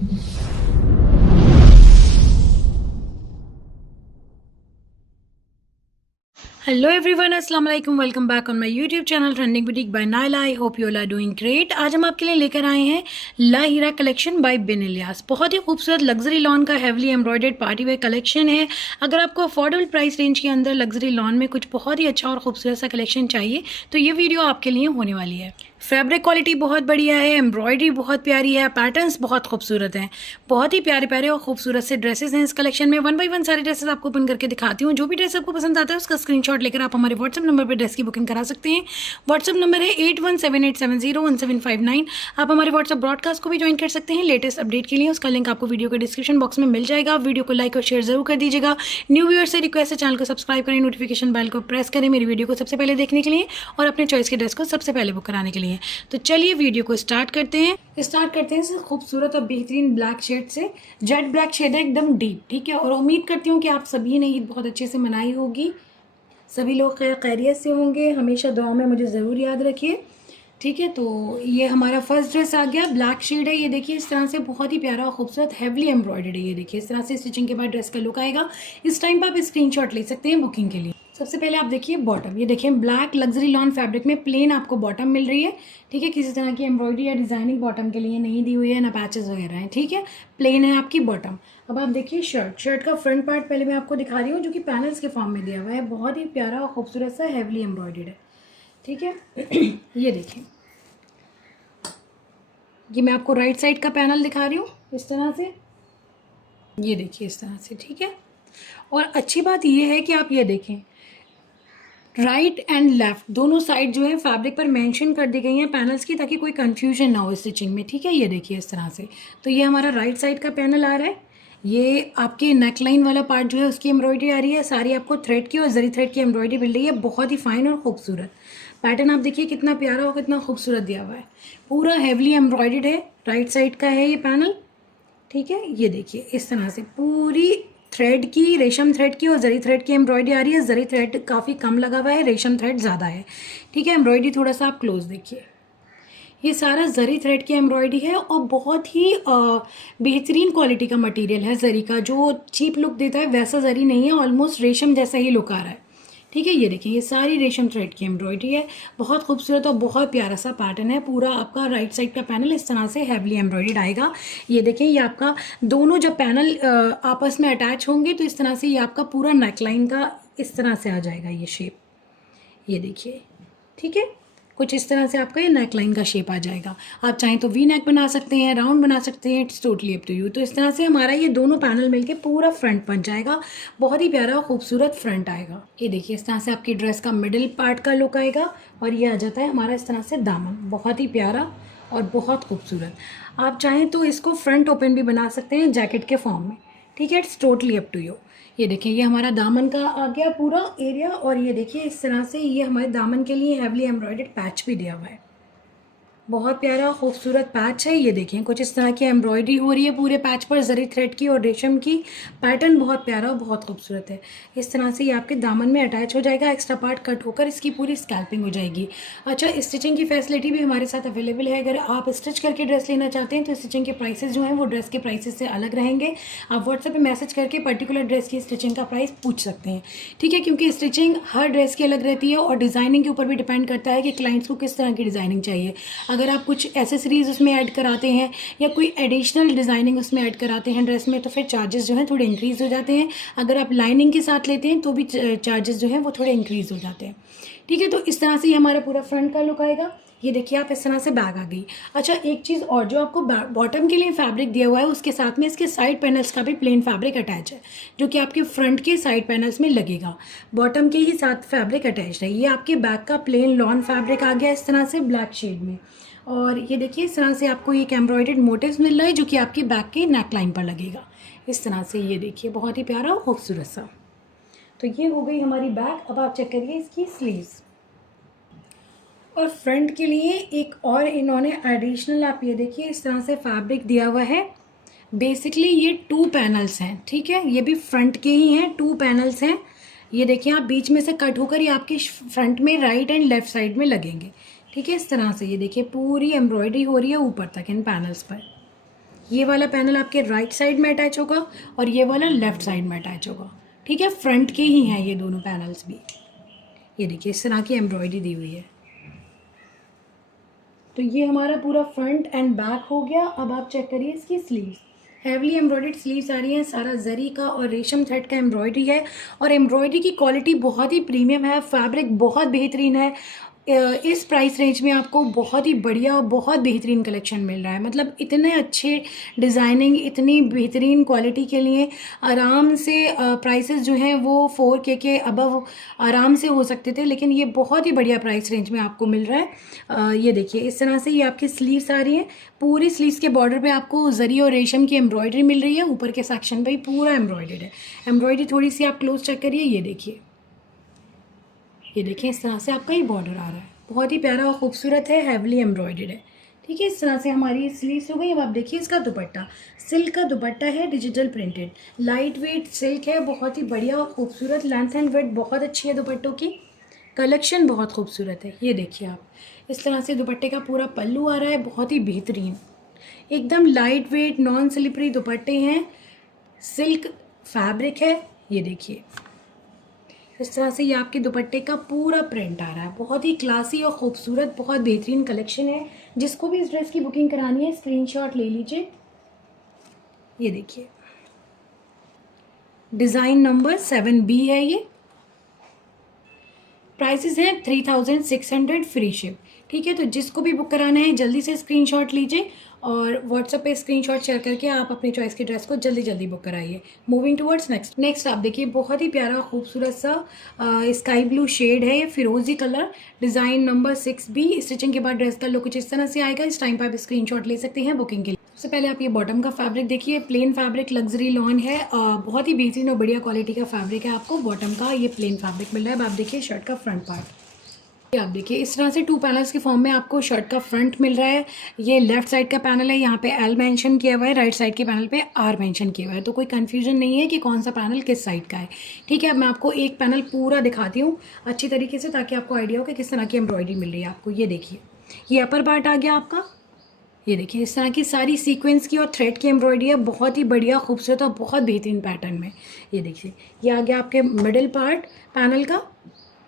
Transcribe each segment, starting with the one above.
Hello everyone, अस्सलाम वालेकुम। Welcome back on my YouTube channel trending boutique by Naila. I hope you all are doing great. आज हम आपके लिए लेकर आए हैं ला हीरा कलेक्शन बाय बिन इलियास। बहुत ही खूबसूरत लग्जरी लॉन का heavily embroidered party wear collection है। अगर आपको अफोर्डेबल प्राइस रेंज के अंदर लग्जरी लॉन में कुछ बहुत ही अच्छा और खूबसूरत सा कलेक्शन चाहिए तो ये वीडियो आपके लिए होने वाली है। फैब्रिक क्वालिटी बहुत बढ़िया है, एम्ब्रॉयडरी बहुत प्यारी है, पैटर्न्स बहुत खूबसूरत हैं। बहुत ही प्यारे प्यारे और खूबसूरत से ड्रेसेस हैं इस कलेक्शन में। वन बाय वन सारे ड्रेसेस आपको ओपन करके दिखाती हूँ। जो भी ड्रेस आपको पसंद आता है उसका स्क्रीनशॉट लेकर आप हमारे व्हाट्सअप नंबर पर ड्रेस की बुकिंग करा सकते हैं। व्हाट्सअप नंबर है 8178701759। आप हमारे व्हाट्सअप ब्रॉडकास्ट को भी ज्वाइन कर सकते हैं लेटेस्ट अपडेट के लिए। उसका लिंक आपको वीडियो के डिस्क्रिप्शन बॉक्स में मिल जाएगा। वीडियो को लाइक और शेयर जरूर कर दीजिएगा। न्यू व्यूअर से रिक्वेस्ट है चैनल को सब्सक्राइब करें, नोटिफिकेशन बेल को प्रेस करें मेरी वीडियो को सबसे पहले देखने के लिए और अपने चॉइस के ड्रेस को सबसे पहले बुक कराने के लिए। तो चलिए वीडियो को स्टार्ट करते हैं इस खूबसूरत और बेहतरीन ब्लैक शेड से। जेट ब्लैक शेड है, एकदम डीप, ठीक है। और उम्मीद करती हूँ कि आप सभी ने ईद बहुत अच्छे से मनाई होगी, सभी लोग खैर खैरियत से होंगे। हमेशा दुआ में मुझे ज़रूर याद रखिए, ठीक है। तो ये हमारा फर्स्ट ड्रेस आ गया, ब्लैक शेड है। ये देखिए इस तरह से बहुत ही प्यारा और खूबसूरत हैवली एम्ब्रॉयडर्ड है। ये देखिए इस तरह से स्टिचिंग के बाद ड्रेस का लुक आएगा। इस टाइम पर आप स्क्रीनशॉट ले सकते हैं बुकिंग के लिए। सबसे पहले आप देखिए बॉटम, ये देखिए ब्लैक लग्जरी लॉन फैब्रिक में प्लेन आपको बॉटम मिल रही है, ठीक है। किसी तरह की एम्ब्रॉयडरी या डिजाइनिंग बॉटम के लिए नहीं दी हुई है, ना पैचेस वगैरह हैं, ठीक है। प्लेन है आपकी बॉटम। अब आप देखिए शर्ट का फ्रंट पार्ट पहले मैं आपको दिखा रही हूँ जो कि पैनल्स के फॉर्म में दिया हुआ है। बहुत ही प्यारा और खूबसूरत सा हैवली एम्ब्रॉयडर्ड है, ठीक है। ये देखिए, ये मैं आपको राइट साइड का पैनल दिखा रही हूँ इस तरह से। ये देखिए इस तरह से, ठीक है। और अच्छी बात ये है कि आप ये देखें, राइट एंड लेफ्ट दोनों साइड जो है फैब्रिक पर मेंशन कर दी गई हैं पैनल्स की, ताकि कोई कंफ्यूजन ना हो स्टिचिंग में, ठीक है। ये देखिए इस तरह से। तो ये हमारा राइट साइड का पैनल आ रहा है। ये आपके नेकलाइन वाला पार्ट जो है उसकी एम्ब्रॉयडरी आ रही है, सारी आपको थ्रेड की और जरी थ्रेड की एम्ब्रॉयडरी मिल रही है। बहुत ही फाइन और खूबसूरत पैटर्न, आप देखिए कितना प्यारा और कितना खूबसूरत दिया हुआ है। पूरा हैवली एम्ब्रॉयडर्ड है, राइट साइड का है ये पैनल, ठीक है। ये देखिए इस तरह से पूरी थ्रेड की, रेशम थ्रेड की और जरी थ्रेड की एम्ब्रॉयडरी आ रही है। जरी थ्रेड काफ़ी कम लगा हुआ है, रेशम थ्रेड ज़्यादा है, ठीक है। एम्ब्रॉयडरी थोड़ा सा आप क्लोज देखिए, ये सारा जरी थ्रेड की एम्ब्रॉयडरी है और बहुत ही बेहतरीन क्वालिटी का मटेरियल है। जरी का जो चीप लुक देता है वैसा जरी नहीं है, ऑलमोस्ट रेशम जैसा ही लुक आ रहा है, ठीक है। ये देखिए ये सारी रेशम थ्रेड की एम्ब्रॉयडरी है। बहुत खूबसूरत और बहुत प्यारा सा पैटर्न है। पूरा आपका राइट साइड का पैनल इस तरह से हैवली एम्ब्रॉयडर्ड आएगा। ये देखिए ये आपका दोनों जब पैनल आपस में अटैच होंगे तो इस तरह से ये आपका पूरा नेकलाइन का इस तरह से आ जाएगा ये शेप। ये देखिए, ठीक है। कुछ इस तरह से आपका ये नेकलाइन का शेप आ जाएगा। आप चाहें तो वी नेक बना सकते हैं, राउंड बना सकते हैं, it's totally up to you. तो इस तरह से हमारा ये दोनों पैनल मिलके पूरा फ्रंट बन जाएगा। बहुत ही प्यारा और खूबसूरत फ्रंट आएगा। ये देखिए इस तरह से आपकी ड्रेस का मिडिल पार्ट का लुक आएगा और ये आ जाता है हमारा इस तरह से दामन। बहुत ही प्यारा और बहुत खूबसूरत। आप चाहें तो इसको फ्रंट ओपन भी बना सकते हैं जैकेट के फॉर्म में, ठीक है। It's totally up to you. ये देखिए ये हमारा दामन का आ गया पूरा एरिया और ये देखिए इस तरह से ये हमारे दामन के लिए हैवली एम्ब्रॉयडर्ड पैच भी दिया हुआ है। बहुत प्यारा खूबसूरत पैच है। ये देखिए कुछ इस तरह की एम्ब्रॉयडरी हो रही है पूरे पैच पर, जरी थ्रेड की और रेशम की। पैटर्न बहुत प्यारा और बहुत खूबसूरत है। इस तरह से ये आपके दामन में अटैच हो जाएगा, एक्स्ट्रा पार्ट कट होकर इसकी पूरी स्कैल्पिंग हो जाएगी। अच्छा, स्टिचिंग की फैसिलिटी भी हमारे साथ अवेलेबल है। अगर आप स्टिच करके ड्रेस लेना चाहते हैं तो स्टिचिंग के प्राइसेस जो हैं वो ड्रेस के प्राइसेस से अलग रहेंगे। आप व्हाट्सएप पर मैसेज करके पर्टिकुलर ड्रेस की स्टिचिंग का प्राइस पूछ सकते हैं, ठीक है। क्योंकि स्टिचिंग हर ड्रेस की अलग रहती है और डिज़ाइनिंग के ऊपर भी डिपेंड करता है कि क्लाइंट्स को किस तरह की डिज़ाइनिंग चाहिए। अगर आप कुछ एसेसरीज उसमें ऐड कराते हैं या कोई एडिशनल डिज़ाइनिंग उसमें ऐड कराते हैं ड्रेस में तो फिर चार्जेस जो हैं थोड़े इंक्रीज़ हो जाते हैं। अगर आप लाइनिंग के साथ लेते हैं तो भी चार्जेस जो हैं वो थोड़े इंक्रीज़ हो जाते हैं, ठीक है। तो इस तरह से ये हमारा पूरा फ्रंट का लुक आएगा। ये देखिए आप इस तरह से बैग आ गई। अच्छा, एक चीज़ और, जो आपको बॉटम के लिए फैब्रिक दिया हुआ है उसके साथ में इसके साइड पैनल्स का भी प्लेन फैब्रिक अटैच है, जो कि आपके फ्रंट के साइड पैनल्स में लगेगा। बॉटम के ही साथ फैब्रिक अटैच है। ये आपके बैग का प्लेन लॉन फैब्रिक आ गया इस तरह से ब्लैक शेड में। और ये देखिए इस तरह से आपको एक एम्ब्रॉयडर्ड मोटिव्स मिल रहा है जो कि आपकी बैक के नेकलाइन पर लगेगा इस तरह से। ये देखिए बहुत ही प्यारा और खूबसूरत सा। तो ये हो गई हमारी बैक। अब आप चेक करिए इसकी स्लीव्स। और फ्रंट के लिए एक और इन्होंने एडिशनल, आप ये देखिए इस तरह से फैब्रिक दिया हुआ है। बेसिकली ये 2 पैनल्स हैं, ठीक है। ये भी फ्रंट के ही हैं, 2 पैनल्स हैं। ये देखिए आप बीच में से कट होकर ये आपके फ्रंट में राइट एंड लेफ्ट साइड में लगेंगे, ठीक है। इस तरह से ये देखिए पूरी एम्ब्रॉयडरी हो रही है ऊपर तक इन पैनल्स पर। ये वाला पैनल आपके राइट साइड में अटैच होगा और ये वाला लेफ़्ट साइड में अटैच होगा, ठीक है। फ्रंट के ही हैं ये दोनों पैनल्स भी। ये देखिए इस तरह की एम्ब्रॉयडरी दी हुई है। तो ये हमारा पूरा फ्रंट एंड बैक हो गया। अब आप चेक करिए इसकी स्लीव्स, हैवली एम्ब्रॉयडर्ड स्लीव्स आ रही हैं, सारा जरी का और रेशम थ्रेड का एम्ब्रॉयडरी है और एम्ब्रॉयडरी की क्वालिटी बहुत ही प्रीमियम है, फैब्रिक बहुत बेहतरीन है। इस प्राइस रेंज में आपको बहुत ही बढ़िया, बहुत बेहतरीन कलेक्शन मिल रहा है। मतलब इतने अच्छे डिज़ाइनिंग, इतनी बेहतरीन क्वालिटी के लिए आराम से प्राइसेस जो हैं वो 4K के अबव आराम से हो सकते थे, लेकिन ये बहुत ही बढ़िया प्राइस रेंज में आपको मिल रहा है। ये देखिए इस तरह से ये आपकी स्लीव्स आ रही हैं। पूरी स्लीव्स के बॉर्डर पे आपको जरी और रेशम की एम्ब्रॉयडरी मिल रही है। ऊपर के सेक्शन पे पूरा एम्ब्रॉयडर्ड है। एम्ब्रॉयडरी थोड़ी सी आप क्लोज चेक करिए, ये देखिए, ये देखिए इस तरह से आपका ये बॉर्डर आ रहा है, बहुत ही प्यारा और खूबसूरत है, हैवली एम्ब्रॉयडर्ड है, ठीक है। इस तरह से हमारी स्लीव्स हो गई। अब आप देखिए इसका दुपट्टा, सिल्क का दुपट्टा है, digital printed, light weight silk है, बहुत ही बढ़िया और खूबसूरत। लेंथ एंड वेट बहुत अच्छी है दुपट्टों की, कलेक्शन बहुत खूबसूरत है। ये देखिए आप, इस तरह से दुपट्टे का पूरा पल्लू आ रहा है, बहुत ही बेहतरीन, एकदम लाइट वेट नॉन स्लिपरी दुपट्टे हैं, सिल्क फैब्रिक है। ये देखिए इस तरह से ये आपके दुपट्टे का पूरा प्रिंट आ रहा है, बहुत ही क्लासी और ख़ूबसूरत, बहुत बेहतरीन कलेक्शन है। जिसको भी इस ड्रेस की बुकिंग करानी है स्क्रीनशॉट ले लीजिए। ये देखिए डिज़ाइन नंबर 7B है ये। प्राइसेस हैं 3600 फ्री शिप, ठीक है। तो जिसको भी बुक कराना है जल्दी से स्क्रीनशॉट लीजिए और व्हाट्सएप पे स्क्रीनशॉट शेयर करके आप अपनी चॉइस की ड्रेस को जल्दी जल्दी बुक कराइए। मूविंग टुवर्ड्स नेक्स्ट आप देखिए, बहुत ही प्यारा खूबसूरत सा स्काई ब्लू शेड है, ये फिरोजी colour, design number 6B। Stitching के बाद ड्रेस का लुक कुछ इस तरह से आएगा। इस टाइम पर आप स्क्रीनशॉट ले सकते हैं बुकिंग के लिए। सबसे पहले आप ये बॉटम का फैब्रिक देखिए, प्लेन फैब्रिक लग्जरी लॉन है, बहुत ही बेहतरीन और बढ़िया क्वालिटी का फैब्रिक है। आपको बॉटम का ये प्लेन फैब्रिक मिल रहा है। अब आप देखिए शर्ट का फ्रंट पार्ट, ये आप देखिए इस तरह से 2 पैनल्स के फॉर्म में आपको शर्ट का फ्रंट मिल रहा है। ये लेफ्ट साइड का पैनल है, यहाँ पे L मेंशन किया हुआ है, राइट साइड के पैनल पे R मेंशन किया हुआ है, तो कोई कंफ्यूजन नहीं है कि कौन सा पैनल किस साइड का है, ठीक है। अब मैं आपको एक पैनल पूरा दिखाती हूँ अच्छी तरीके से, ताकि आपको आइडिया हो कि किस तरह की एम्ब्रॉयडरी मिल रही है आपको। ये देखिए ये अपर पार्ट आ गया आपका, ये देखिए इस तरह की सारी सीक्वेंस की और थ्रेड की एम्ब्रॉयडरी है, बहुत ही बढ़िया खूबसूरत और बहुत बेहतरीन पैटर्न में। ये देखिए ये आ गया आपके मिडिल पार्ट पैनल का,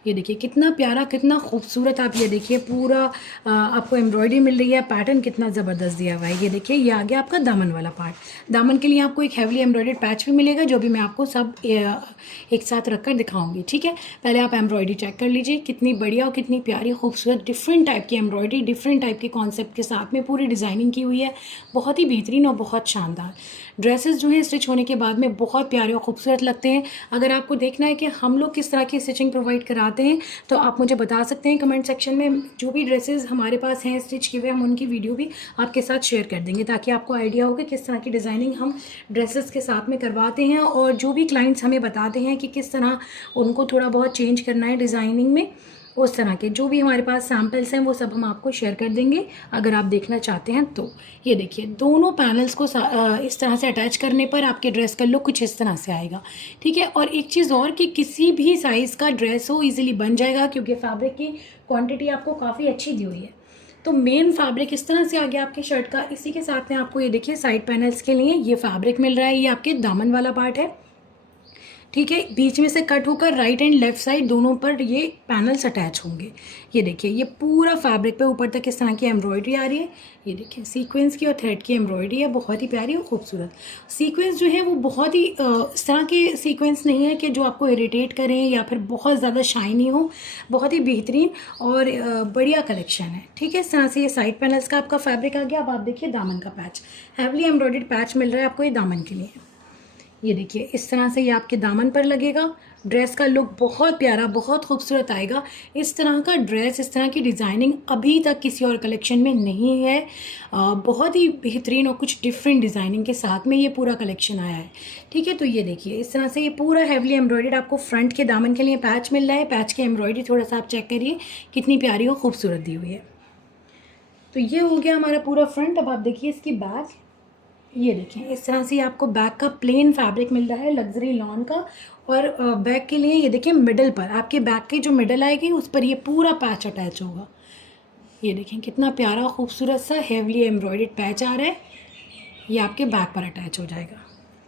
ये देखिए कितना प्यारा, कितना खूबसूरत। आप ये देखिए पूरा आपको एम्ब्रॉयडरी मिल रही है, पैटर्न कितना ज़बरदस्त दिया हुआ है। ये देखिए ये आ गया आपका दामन वाला पार्ट। दामन के लिए आपको एक हैवली एम्ब्रॉयडर्ड पैच भी मिलेगा, जो भी मैं आपको सब एक साथ रखकर दिखाऊंगी, ठीक है। पहले आप एम्ब्रॉयडरी चेक कर लीजिए, कितनी बढ़िया और कितनी प्यारी खूबसूरत, डिफरेंट टाइप की एम्ब्रॉयडरी, डिफरेंट टाइप के कॉन्सेप्ट के साथ में पूरी डिज़ाइनिंग की हुई है, बहुत ही बेहतरीन और बहुत शानदार। ड्रेसेस जो हैं स्टिच होने के बाद में बहुत प्यारे और खूबसूरत लगते हैं। अगर आपको देखना है कि हम लोग किस तरह की स्टिचिंग प्रोवाइड कराते हैं तो आप मुझे बता सकते हैं कमेंट सेक्शन में। जो भी ड्रेसेस हमारे पास हैं स्टिच किए हुए, हम उनकी वीडियो भी आपके साथ शेयर कर देंगे, ताकि आपको आइडिया हो कि किस तरह की डिज़ाइनिंग हम ड्रेसेस के साथ में करवाते हैं। और जो भी क्लाइंट्स हमें बताते हैं कि किस तरह उनको थोड़ा बहुत चेंज करना है डिज़ाइनिंग में, उस तरह के जो भी हमारे पास सैम्पल्स हैं वो सब हम आपको शेयर कर देंगे अगर आप देखना चाहते हैं तो। ये देखिए दोनों पैनल्स को इस तरह से अटैच करने पर आपके ड्रेस का लुक कुछ इस तरह से आएगा, ठीक है। और एक चीज़ और कि किसी भी साइज़ का ड्रेस हो ईजिली बन जाएगा, क्योंकि फैब्रिक की क्वान्टिटी आपको काफ़ी अच्छी दी हुई है। तो मेन फैब्रिक इस तरह से आ गया आपके शर्ट का। इसी के साथ में आपको ये देखिए साइड पैनल्स के लिए ये फैब्रिक मिल रहा है, ये आपके दामन वाला पार्ट है, ठीक है। बीच में से कट होकर राइट एंड लेफ्ट साइड दोनों पर ये पैनल्स अटैच होंगे। ये देखिए ये पूरा फैब्रिक पे ऊपर तक इस तरह की एम्ब्रॉयडरी आ रही है। ये देखिए सीक्वेंस की और थ्रेड की एम्ब्रॉयडरी है, बहुत ही प्यारी और खूबसूरत। सीक्वेंस जो है वो बहुत ही इस तरह के सीक्वेंस नहीं है कि जो आपको इरिटेट करें या फिर बहुत ज़्यादा शाइनी हो, बहुत ही बेहतरीन और बढ़िया कलेक्शन है, ठीक है। इस तरह से ये साइड पैनल्स का आपका फैब्रिक आ गया। अब आप देखिए दामन का पैच, हैवली एम्ब्रॉयडर्ड पैच मिल रहा है आपको ये दामन के लिए। ये देखिए इस तरह से ये आपके दामन पर लगेगा। ड्रेस का लुक बहुत प्यारा, बहुत खूबसूरत आएगा। इस तरह का ड्रेस, इस तरह की डिज़ाइनिंग अभी तक किसी और कलेक्शन में नहीं है। बहुत ही बेहतरीन और कुछ डिफरेंट डिज़ाइनिंग के साथ में ये पूरा कलेक्शन आया है, ठीक है। तो ये देखिए इस तरह से ये पूरा हैवली एम्ब्रॉयडर्ड आपको फ्रंट के दामन के लिए पैच मिल रहा है। पैच की एम्ब्रॉयडरी थोड़ा सा आप चेक करिए कितनी प्यारी और खूबसूरत दी हुई है। तो ये हो गया हमारा पूरा फ्रंट। अब आप देखिए इसकी बैक, ये देखें इस तरह से आपको बैक का प्लेन फैब्रिक मिल रहा है लग्जरी लॉन का। और बैक के लिए ये देखिए मिडल पर आपके बैक की जो मिडल आएगी उस पर ये पूरा पैच अटैच होगा। ये देखें कितना प्यारा खूबसूरत सा हैवली एम्ब्रॉयडर्ड पैच आ रहा है। ये आपके बैक पर अटैच हो जाएगा।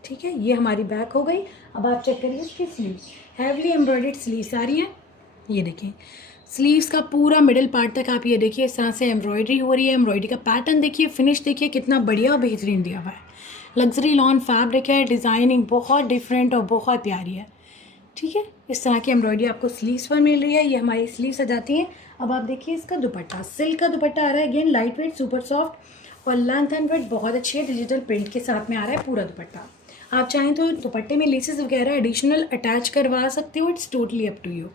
ठीक है, ये हमारी बैक हो गई। अब आप चेक करिए इसकी स्लीव्स, हैवली एम्ब्रॉयडर्ड स्लीव्स आ रही हैं। ये देखिए स्लीव्स का पूरा मिडिल पार्ट तक आप ये देखिए इस तरह से एम्ब्रॉयडरी हो रही है। एम्ब्रॉयडरी का पैटर्न देखिए, फिनिश देखिए कितना बढ़िया और बेहतरीन दिया हुआ है। लग्जरी लॉन फैब्रिक है, डिज़ाइनिंग बहुत डिफरेंट और बहुत प्यारी है। ठीक है, इस तरह की एम्ब्रॉयडरी आपको स्लीव्स पर मिल रही है। ये हमारी स्लीव्स आ जाती हैं। अब आप देखिए इसका दुपट्टा, सिल्क का दुपट्टा आ रहा है। Again light weight, super soft और लेंथ एंड वेट बहुत अच्छी है। डिजिटल प्रिंट के साथ में आ रहा है पूरा दुपट्टा। आप चाहें तो दुपट्टे में लेसेस वगैरह एडिशनल अटैच करवा सकते हो, it's totally up to you.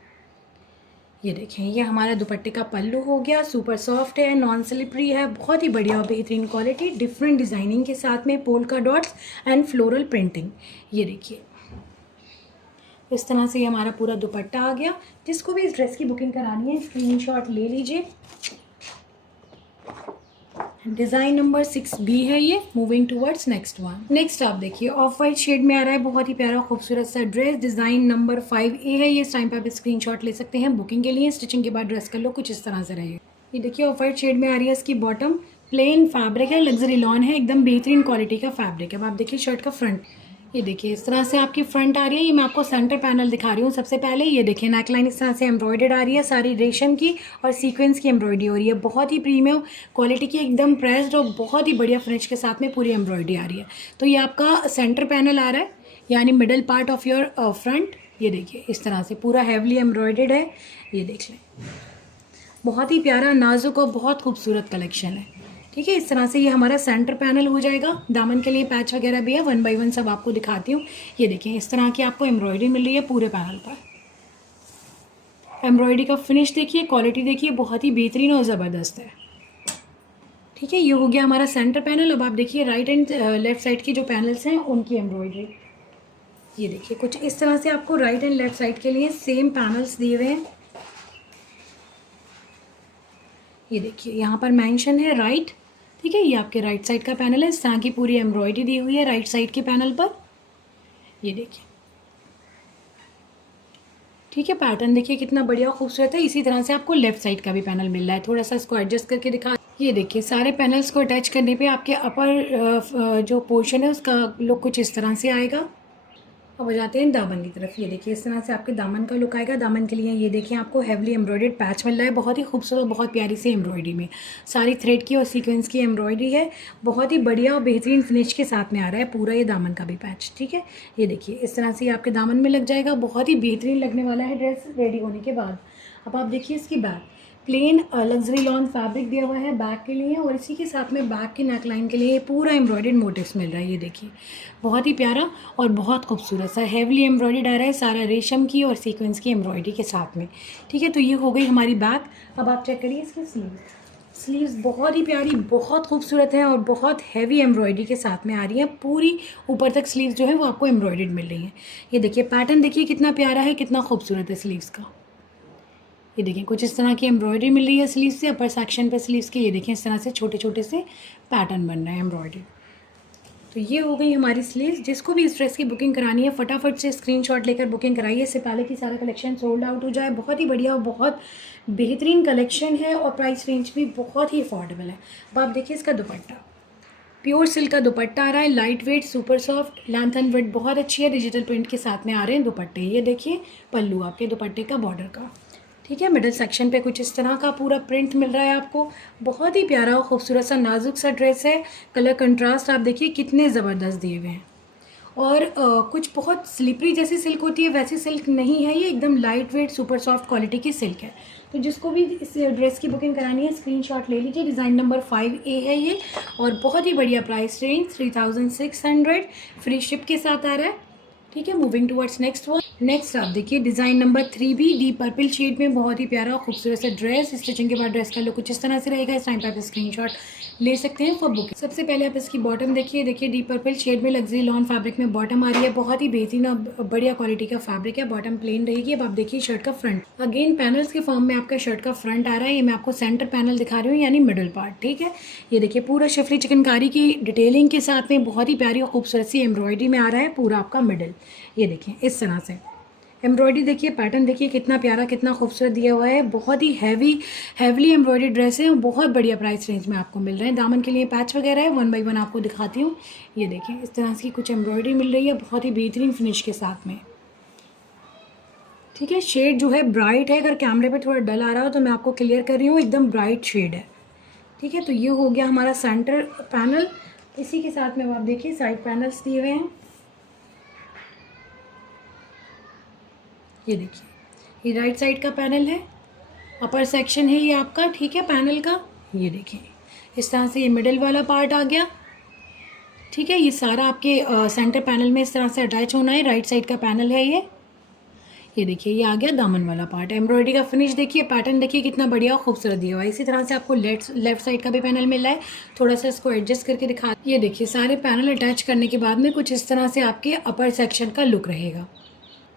ये देखें, ये हमारा दुपट्टे का पल्लू हो गया। सुपर सॉफ्ट है, नॉन स्लिपरी है, बहुत ही बढ़िया और बेहतरीन क्वालिटी, डिफरेंट डिज़ाइनिंग के साथ में polka dots and floral printing. ये देखिए इस तरह से ये हमारा पूरा दुपट्टा आ गया। जिसको भी इस ड्रेस की बुकिंग करानी है स्क्रीनशॉट ले लीजिए। डिज़ाइन नंबर 6B है ये। Moving towards next one. Next आप देखिए ऑफ वाइट शेड में आ रहा है, बहुत ही प्यारा खूबसूरत सा ड्रेस। डिज़ाइन नंबर 5A है ये। इस टाइम पर आप स्क्रीनशॉट ले सकते हैं बुकिंग के लिए। स्टिचिंग के बाद ड्रेस का लुक कुछ इस तरह से रहेगा। ये देखिए ऑफ वाइट शेड में आ रही है इसकी बॉटम। प्लेन फैब्रिक है, लग्जरी लॉन है, एकदम बेहतरीन क्वालिटी का फैब्रिक है। अब आप देखिए शर्ट का फ्रंट, ये देखिए इस तरह से आपकी फ्रंट आ रही है। ये मैं आपको सेंटर पैनल दिखा रही हूँ। सबसे पहले ये देखिए नेकलाइन इस तरह से एम्ब्रॉयडर्ड आ रही है, सारी रेशम की और सीक्वेंस की एम्ब्रॉयडरी हो रही है। बहुत ही प्रीमियम क्वालिटी की, एकदम प्रेस्ड और बहुत ही बढ़िया फ्रिंज के साथ में पूरी एम्ब्रॉयडरी आ रही है। तो ये आपका सेंटर पैनल आ रहा है, यानी middle part of your front. ये देखिए इस तरह से पूरा हैवली एम्ब्रॉयडर्ड है। ये देख लें, बहुत ही प्यारा, नाजुक और बहुत खूबसूरत कलेक्शन है। ठीक है, इस तरह से ये हमारा सेंटर पैनल हो जाएगा। दामन के लिए पैच वगैरह भी है, 1 बाय 1 सब आपको दिखाती हूँ। ये देखिए इस तरह की आपको एम्ब्रॉयडरी मिल रही है पूरे पैनल पर। एम्ब्रॉयडरी का फिनिश देखिए, क्वालिटी देखिए, बहुत ही बेहतरीन और ज़बरदस्त है। ठीक है, ये हो गया हमारा सेंटर पैनल। अब आप देखिए राइट एंड लेफ्ट साइड की जो पैनल्स हैं उनकी एम्ब्रॉयडरी। ये देखिए कुछ इस तरह से आपको राइट एंड लेफ्ट साइड के लिए सेम पैनल्स दिए हुए हैं। ये देखिए यहाँ पर मेंशन है राइट। ठीक है, ये आपके राइट साइड का पैनल है। इस तरह की पूरी एम्ब्रॉयडरी दी हुई है राइट साइड के पैनल पर। ये देखिए, ठीक है, पैटर्न देखिए कितना बढ़िया खूबसूरत है। इसी तरह से आपको लेफ्ट साइड का भी पैनल मिल रहा है। थोड़ा सा इसको एडजस्ट करके दिखा। ये देखिए सारे पैनल्स को अटैच करने पे आपके अपर जो पोर्शन है उसका लुक कुछ इस तरह से आएगा। अब हो जाते हैं दामन की तरफ। ये देखिए इस तरह से आपके दामन का लुक आएगा। दामन के लिए ये देखिए आपको हैवली एम्ब्रॉयडर्ड पैच मिल रहा है, बहुत ही खूबसूरत, बहुत प्यारी सी एम्ब्रॉयडरी में। सारी थ्रेड की और सीक्वेंस की एम्ब्रॉयडरी है, बहुत ही बढ़िया और बेहतरीन फिनिश के साथ में आ रहा है पूरा ये दामन का भी पैच। ठीक है, ये देखिए इस तरह से ये आपके दामन में लग जाएगा। बहुत ही बेहतरीन लगने वाला है ड्रेस रेडी होने के बाद। अब आप देखिए इसकी back, plain luxury lawn fabric दिया हुआ है बैक के लिए, और इसी के साथ में बैक की नेकलाइन के लिए पूरा एम्ब्रॉयडर्ड मोटिव्स मिल रहा है। ये देखिए बहुत ही प्यारा और बहुत खूबसूरत सा हैवली एम्ब्रॉयडर्ड आ रहा है, सारा रेशम की और सीक्वेंस की एम्ब्रॉयडरी के साथ में। ठीक है, तो ये हो गई हमारी बैक। अब आप चेक करिए इसके स्लीव्स बहुत ही प्यारी, बहुत खूबसूरत है और बहुत हैवी एम्ब्रॉयडरी के साथ में आ रही है। पूरी ऊपर तक स्लीव्स जो है वो आपको एम्ब्रॉयडर्ड मिल रही है। ये देखिए पैटर्न देखिए कितना प्यारा है, कितना खूबसूरत है स्लीव्स का। ये देखिए कुछ इस तरह की एम्ब्रॉयडरी मिल रही है स्लीव से, अपर सेक्शन पे स्लीव्स के। ये देखिए इस तरह से छोटे छोटे से पैटर्न बन रहे हैं एम्ब्रॉयडरी। तो ये हो गई हमारी स्लीव्स। जिसको भी इस ड्रेस की बुकिंग करानी है फटाफट से स्क्रीनशॉट लेकर बुकिंग कराइए, इससे पहले कि सारा कलेक्शन सोल्ड आउट हो जाए। बहुत ही बढ़िया और बहुत बेहतरीन कलेक्शन है और प्राइस रेंज भी बहुत ही अफोर्डेबल है। अब आप देखिए इसका दुपट्टा, प्योर सिल्क का दुपट्टा आ रहा है, light weight, super soft, length and weight बहुत अच्छी है, डिजिटल प्रिंट के साथ में आ रहे हैं दुपट्टे। ये देखिए पल्लू आपके दुपट्टे का बॉर्डर का। ठीक है, मिडिल सेक्शन पे कुछ इस तरह का पूरा प्रिंट मिल रहा है आपको। बहुत ही प्यारा और खूबसूरत सा नाजुक सा ड्रेस है। कलर कंट्रास्ट आप देखिए कितने ज़बरदस्त दिए हुए हैं। और कुछ बहुत स्लिपरी जैसी सिल्क होती है वैसी सिल्क नहीं है, ये एकदम light weight super soft quality की सिल्क है। तो जिसको भी इस ड्रेस की बुकिंग करानी है स्क्रीनशॉट ले लीजिए। डिज़ाइन नंबर 5A है ये और बहुत ही बढ़िया प्राइस रेंज 3600 फ्री शिप के साथ आ रहा है। ठीक है, moving towards next one. Next आप देखिए design number 3B deep purple shade में बहुत ही प्यारा और खूबसूरत सा ड्रेस। स्टिचिंग के बाद ड्रेस का लुक कुछ इस तरह से रहेगा। इस टाइम पर आप स्क्रीनशॉट ले सकते हैं फॉर बुकिंग। सबसे पहले आप इसकी बॉटम देखिए। देखिए डीप पर्पल शेड में लग्जरी लॉन फैब्रिक में बॉटम आ रही है, बहुत ही बेहतरीन और बढ़िया क्वालिटी का फैब्रिक है। बॉटम प्लेन रहेगी। अब आप देखिए शर्ट का फ्रंट, अगेन पैनल्स के फॉर्म में आपका शर्ट का फ्रंट आ रहा है। ये मैं आपको सेंटर पैनल दिखा रही हूँ, यानी मिडल पार्ट। ठीक है, ये देखिए पूरा शिफली चिकनकारी की डिटेलिंग के साथ में बहुत ही प्यारी और खूबसूरत सी एम्ब्रॉयडरी में आ रहा है पूरा आपका मिडल। ये देखिए इस तरह से एम्ब्रॉयडरी देखिए, पैटर्न देखिए कितना प्यारा, कितना खूबसूरत दिया हुआ है। बहुत ही हैवीली एम्ब्रॉयडरी ड्रेस है और बहुत बढ़िया प्राइस रेंज में आपको मिल रहे हैं। दामन के लिए पैच वगैरह है, 1 बाय 1 आपको दिखाती हूँ। ये देखिए इस तरह की कुछ एम्ब्रॉयडरी मिल रही है बहुत ही बेहतरीन फिनिश के साथ में। ठीक है, शेड जो है ब्राइट है, अगर कैमरे पे थोड़ा डल आ रहा हो तो मैं आपको क्लियर कर रही हूँ, एकदम ब्राइट शेड है। ठीक है, तो ये हो गया हमारा सेंटर पैनल। इसी के साथ में आप देखिए साइड पैनल्स दिए हुए हैं। ये देखिए, ये राइट साइड का पैनल है, अपर सेक्शन है ये आपका। ठीक है, पैनल का ये देखिए इस तरह से ये मिडिल वाला पार्ट आ गया। ठीक है, ये सारा आपके सेंटर पैनल में इस तरह से अटैच होना है। राइट साइड का पैनल है ये देखिए, ये आ गया दामन वाला पार्ट। एम्ब्रॉयडरी का फिनिश देखिए, पैटर्न देखिए कितना बढ़िया खूबसूरत दिया हुआ है। इसी तरह से आपको लेफ्ट साइड का भी पैनल मिल रहा है। थोड़ा सा इसको एडजस्ट करके दिखा, ये देखिए सारे पैनल अटैच करने के बाद में कुछ इस तरह से आपके अपर सेक्शन का लुक रहेगा।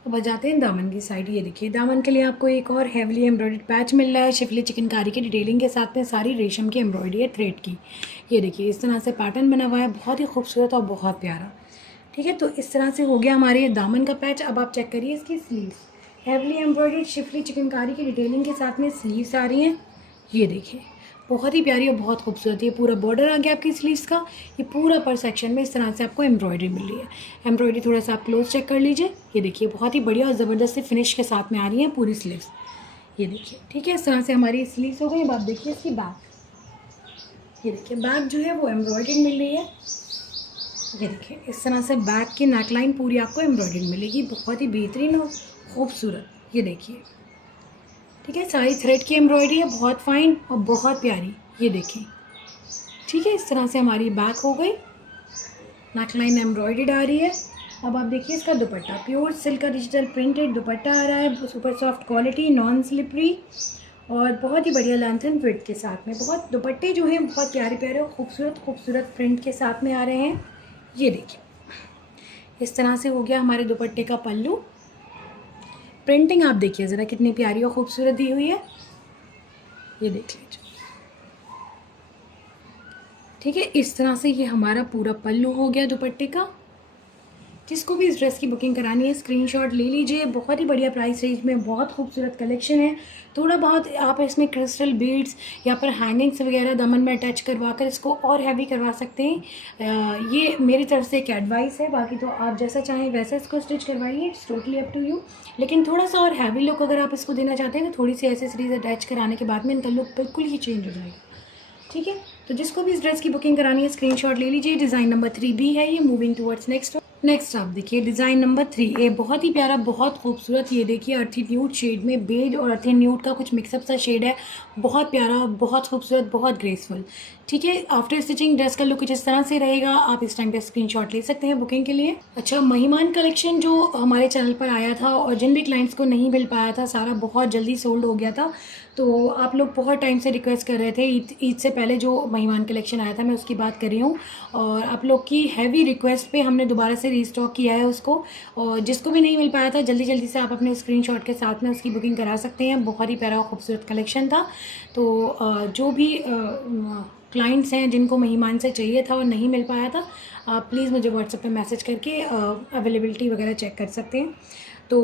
अब आ जाते हैं दामन की साइड। ये देखिए, दामन के लिए आपको एक और हैवीली एम्ब्रॉयडर्ड पैच मिल रहा है, शिफली चिकनकारी की डिटेलिंग के साथ में। सारी रेशम की एम्ब्रॉयडरी है, थ्रेड की। ये देखिए इस तरह से पैटर्न बना हुआ है, बहुत ही खूबसूरत और बहुत प्यारा। ठीक है, तो इस तरह से हो गया हमारे दामन का पैच। अब आप चेक करिए इसकी sleeves, heavily embroidered Schiffli chikankari की डिटेलिंग के साथ में स्लीव्स आ रही हैं। ये देखिए बहुत ही प्यारी और बहुत खूबसूरत। ये पूरा बॉर्डर आ गया आपकी स्लीव्स का। ये पूरा पर सेक्शन में इस तरह से आपको एम्ब्रॉयडरी मिल रही है। एम्ब्रॉयडरी थोड़ा सा आप क्लोज चेक कर लीजिए। ये देखिए बहुत ही बढ़िया और ज़बरदस्त फिनिश के साथ में आ रही है पूरी स्लीव्स। ये देखिए, ठीक है, इस तरह से हमारी स्लीव्स हो गई। अब आप देखिए इसकी बैक। ये देखिए बैक जो है वो एम्ब्रॉयडरी मिल रही है। ये देखिए इस तरह से बैक की नेकलाइन पूरी आपको एम्ब्रॉयडरी मिलेगी, बहुत ही बेहतरीन और खूबसूरत। ये देखिए, ठीक है, सारी थ्रेड की एम्ब्रॉयडरी है, बहुत फाइन और बहुत प्यारी। ये देखें, ठीक है, इस तरह से हमारी बैक हो गई, नेकलाइन एम्ब्रॉयडर्ड आ रही है। अब आप देखिए इसका दुपट्टा, प्योर सिल्क का डिजिटल प्रिंटेड दुपट्टा आ रहा है, super soft quality, non slippery और बहुत ही बढ़िया लेंथ एंड विड्थ के साथ में। बहुत दुपट्टे जो हैं बहुत प्यारे प्यारे और खूबसूरत प्रिंट के साथ में आ रहे हैं। ये देखिए इस तरह से हो गया हमारे दुपट्टे का पल्लू। प्रिंटिंग आप देखिए ज़रा कितनी प्यारी और खूबसूरत दी हुई है। ये देख लीजिए, ठीक है, इस तरह से ये हमारा पूरा पल्लू हो गया दुपट्टे का। जिसको भी इस ड्रेस की बुकिंग करानी है स्क्रीनशॉट ले लीजिए। बहुत ही बढ़िया प्राइस रेंज में बहुत खूबसूरत कलेक्शन है। थोड़ा बहुत आप इसमें क्रिस्टल बीड्स या फिर हैंगिंग्स वगैरह दामन में अटैच करवा कर इसको और हैवी करवा सकते हैं। ये मेरी तरफ से एक एडवाइस है, बाकी तो आप जैसा चाहें वैसा इसको स्टिच करवाइए, it's totally up to you. लेकिन थोड़ा सा और हैवी लुक अगर आप इसको देना चाहते हैं तो थोड़ी सी एसेसरीज अटैच कराने के बाद में इनका लुक बिल्कुल ही चेंज हो जाएगा। ठीक है, तो जिसको भी इस ड्रेस की बुकिंग करानी है स्क्रीनशॉट ले लीजिए। डिज़ाइन नंबर 3 भी है ये, मूविंग टुवर्ड्स नेक्स्ट आप देखिए डिज़ाइन नंबर 3। ये बहुत ही प्यारा, बहुत खूबसूरत। ये देखिए अर्थी न्यूड शेड में बेज और अर्थी न्यूड का कुछ मिक्सअप सा शेड है। बहुत प्यारा, बहुत खूबसूरत, बहुत ग्रेसफुल। ठीक है, आफ्टर स्टिचिंग ड्रेस का लुक कुछ इस तरह से रहेगा। आप इस टाइम पे स्क्रीनशॉट ले सकते हैं बुकिंग के लिए। अच्छा, महिमान कलेक्शन जो हमारे चैनल पर आया था और जिन भी क्लाइंट्स को नहीं मिल पाया था, सारा बहुत जल्दी सोल्ड हो गया था। तो आप लोग बहुत टाइम से रिक्वेस्ट कर रहे थे। ईद से पहले जो महिमान कलेक्शन आया था मैं उसकी बात कर रही हूँ, और आप लोग की हैवी रिक्वेस्ट पे हमने दोबारा से रीस्टॉक किया है उसको। और जिसको भी नहीं मिल पाया था जल्दी से आप अपने स्क्रीनशॉट के साथ में उसकी बुकिंग करा सकते हैं। बहुत ही प्यारा खूबसूरत कलेक्शन था। तो जो भी क्लाइंट्स हैं जिनको महिमान से चाहिए था और नहीं मिल पाया था, आप प्लीज़ मुझे व्हाट्सएप पे मैसेज करके अवेलेबिलिटी वगैरह चेक कर सकते हैं। तो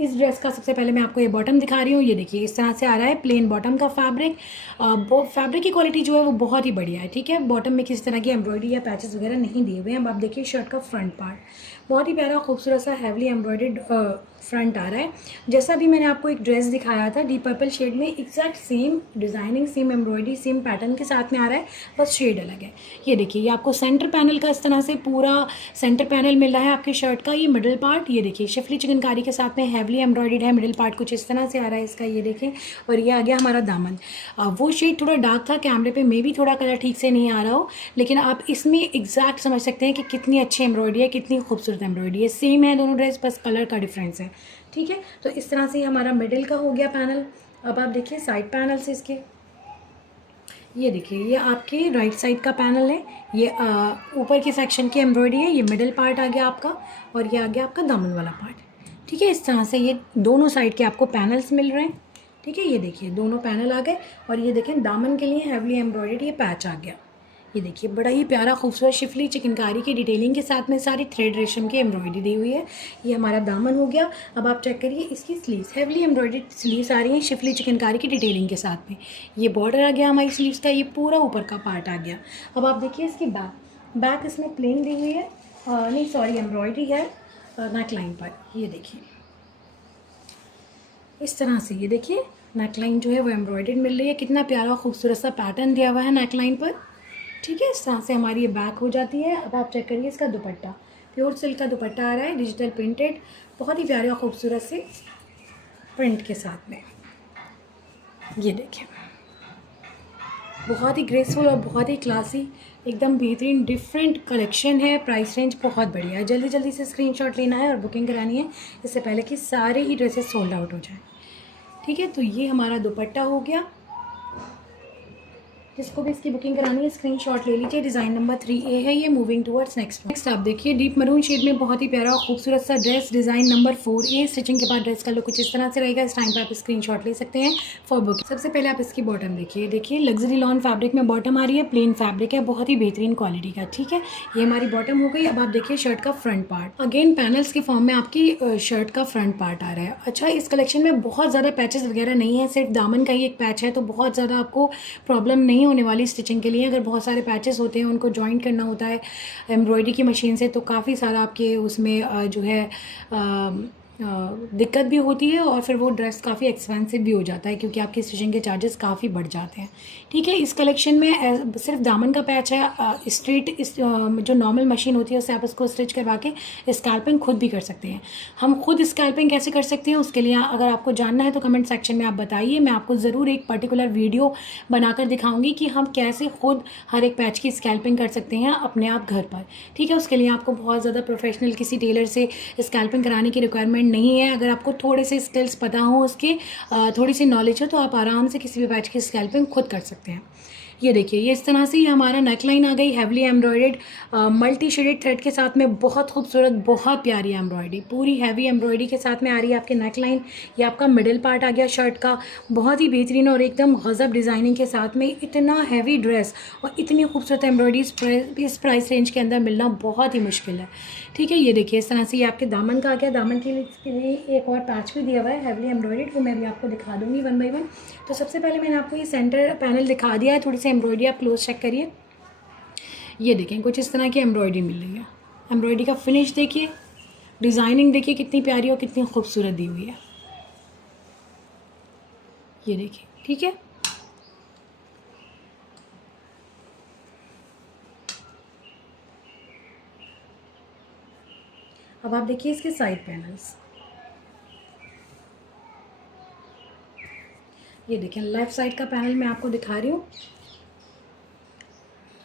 इस ड्रेस का सबसे पहले मैं आपको ये बॉटम दिखा रही हूँ। ये देखिए इस तरह से आ रहा है प्लेन बॉटम का फैब्रिक। फैब्रिक की क्वालिटी जो है वो बहुत ही बढ़िया है। ठीक है, बॉटम में किसी तरह की एम्ब्रॉयडरी या पैचेस वगैरह नहीं दिए हुए हैं। अब आप देखिए शर्ट का फ्रंट पार्ट, बहुत ही प्यारा खूबसूरत सा हैवली एम्ब्रॉयडर्ड फ्रंट आ रहा है। जैसा भी मैंने आपको एक ड्रेस दिखाया था डीप पर्पल शेड में, exact same designing, same embroidery, same pattern के साथ में आ रहा है, बस शेड अलग है। ये देखिए, ये आपको सेंटर पैनल का इस तरह से पूरा सेंटर पैनल मिल रहा है आपकी शर्ट का। ये मिडल पार्ट, ये देखिए शिफली चिकनकारी के साथ में हैवली एम्ब्रॉयडर्ड है। मिडल पार्ट कुछ इस तरह से आ रहा है इसका, ये देखें। और ये आ गया हमारा दामन। वो शेड थोड़ा डार्क था कैमरे पे, मे भी थोड़ा कलर ठीक से नहीं आ रहा हो, लेकिन आप इसमें एग्जैक्ट समझ सकते हैं कि कितनी अच्छी एम्ब्रॉयडरी है, कितनी खूबसूरत एम्ब्रॉयडरी है। सेम है दोनों ड्रेस, बस कलर का डिफरेंस है। ठीक है, तो इस तरह से हमारा मिडिल का हो गया पैनल। अब आप देखिए साइड पैनल से इसके, ये देखिए ये आपके राइट साइड का पैनल है। ये ऊपर के सेक्शन की एम्ब्रॉयडरी है। ये मिडिल पार्ट आ गया आपका और ये आ गया आपका दामन वाला पार्ट। ठीक है, इस तरह से ये दोनों साइड के आपको पैनल्स मिल रहे हैं। ठीक है, ये देखिए दोनों पैनल आ गए और ये देखें दामन के लिए हैवली एम्ब्रॉयडरी ये पैच आ गया। ये देखिए बड़ा ही प्यारा खूबसूरत शिफली चिकनकारी की डिटेलिंग के साथ में सारी थ्रेड रेशम की एम्ब्रॉयडरी दी हुई है। ये हमारा दामन हो गया। अब आप चेक करिए इसकी स्लीव्स, हेवली एम्ब्रॉयडर्ड स्लीव्स आ रही हैं शिफली चिकनकारी की डिटेलिंग के साथ में। ये बॉर्डर आ गया हमारी स्लीव्स का, ये पूरा ऊपर का पार्ट आ गया। अब आप देखिए इसकी बैक इसमें प्लेन दी हुई है, नहीं सॉरी एम्ब्रॉयडरी है नेक लाइन पर। ये देखिए इस तरह से, ये देखिए नेकलाइन जो है वो एम्ब्रॉयडर्ड मिल रही है। कितना प्यारा खूबसूरत सा पैटर्न दिया हुआ है नेकलाइन पर। ठीक है, इस तरह से हमारी ये बैक हो जाती है। अब आप चेक करिए इसका दुपट्टा, प्योर सिल्क का दुपट्टा आ रहा है, डिजिटल प्रिंटेड, बहुत ही प्यारे और खूबसूरत से प्रिंट के साथ में। ये देखिए बहुत ही ग्रेसफुल और बहुत ही क्लासी, एकदम बेहतरीन डिफरेंट कलेक्शन है। प्राइस रेंज बहुत बढ़िया है। जल्दी जल्दी से स्क्रीनशॉट लेना है और बुकिंग करानी है इससे पहले कि सारे ही ड्रेसेस सोल्ड आउट हो जाएं। ठीक है, तो ये हमारा दुपट्टा हो गया। जिसको भी इसकी बुकिंग करानी है स्क्रीनशॉट ले लीजिए। डिज़ाइन नंबर 3A है ये। मूविंग टुवर्ड्स नेक्स्ट आप देखिए डीप मरून शेड में बहुत ही प्यारा और खूबसूरत सा dress, design number 4A। Stitching के बाद ड्रेस का लुक कुछ इस तरह से रहेगा। इस टाइम पर आप स्क्रीनशॉट ले सकते हैं फॉर बुकिंग। सबसे पहले आप इसकी बॉटम देखिए, देखिए लग्जरी लॉन फैब्रिक में बॉटम आ रही है, प्लेन फैब्रिक है, बहुत ही बेहतरीन क्वालिटी का। ठीक है, ये हमारी बॉटम हो गई। अब आप देखिए शर्ट का फ्रंट पार्ट, अगेन पैनल्स के फॉर्म में आपकी शर्ट का फ्रंट पार्ट आ रहा है। अच्छा, इस कलेक्शन में बहुत ज़्यादा पैचेस वगैरह नहीं है, सिर्फ दामन का ही एक पैच है, तो बहुत ज़्यादा आपको प्रॉब्लम नहीं होने वाली स्टिचिंग के लिए। अगर बहुत सारे पैचेस होते हैं उनको जॉइंट करना होता है एम्ब्रॉयडरी की मशीन से, तो काफ़ी सारा आपके उसमें जो है दिक्कत भी होती है और फिर वो ड्रेस काफ़ी एक्सपेंसिव भी हो जाता है क्योंकि आपकी स्टिचिंग के चार्जेस काफ़ी बढ़ जाते हैं। ठीक है, इस कलेक्शन में सिर्फ दामन का पैच है। स्ट्रेट जो नॉर्मल मशीन होती है उससे आप उसको स्टिच करवा के स्कैल्पिंग खुद भी कर सकते हैं। हम खुद स्कैल्पिंग कैसे कर सकते हैं उसके लिए अगर आपको जानना है तो कमेंट सेक्शन में आप बताइए। मैं आपको ज़रूर एक पर्टिकुलर वीडियो बनाकर दिखाऊंगी कि हम कैसे खुद हर एक पैच की स्कैल्पिंग कर सकते हैं अपने आप घर पर। ठीक है, उसके लिए आपको बहुत ज़्यादा प्रोफेशनल किसी टेलर से स्कैल्पिंग कराने की रिक्वायरमेंट नहीं है। अगर आपको थोड़े से स्किल्स पता हो, उसके थोड़ी सी नॉलेज हो, तो आप आराम से किसी भी बैच की स्कैल्पिंग खुद कर सकते हैं। ये देखिए ये इस तरह से ये हमारा नेकलाइन आ गई, heavily embroidered multi shaded thread के साथ में, बहुत खूबसूरत बहुत प्यारी एम्ब्रॉयडरी, पूरी हैवी एम्ब्रॉयडरी के साथ में आ रही है आपके नेकलाइन। ये आपका मिडिल पार्ट आ गया शर्ट का, बहुत ही बेहतरीन और एकदम गजब डिज़ाइनिंग के साथ में। इतना हैवी ड्रेस और इतनी खूबसूरत एम्ब्रॉयडरी इस प्राइस रेंज के अंदर मिलना बहुत ही मुश्किल है। ठीक है, ये देखिए इस तरह से ये आपके दामन का आ गया। दामन के लिए एक और पैच भी दिया हुआ है हैवली एम्ब्रॉयडर्ड, वो मैं भी आपको दिखा दूँगी वन बाई वन। तो सबसे पहले मैंने आपको ये सेंटर पैनल दिखा दिया है, थोड़ी सी एम्ब्रॉयडरी आप क्लोज चेक करिए। ये देखें कुछ इस तरह की एम्ब्रॉयडरी मिल रही है। एम्ब्रॉयडरी का फिनिश देखिए, डिज़ाइनिंग देखिए कितनी प्यारी और कितनी खूबसूरत दी हुई है। ये देखिए, ठीक है, अब आप देखिए इसके साइड पैनल्स। ये देखिए लेफ़्ट साइड का पैनल मैं आपको दिखा रही हूँ।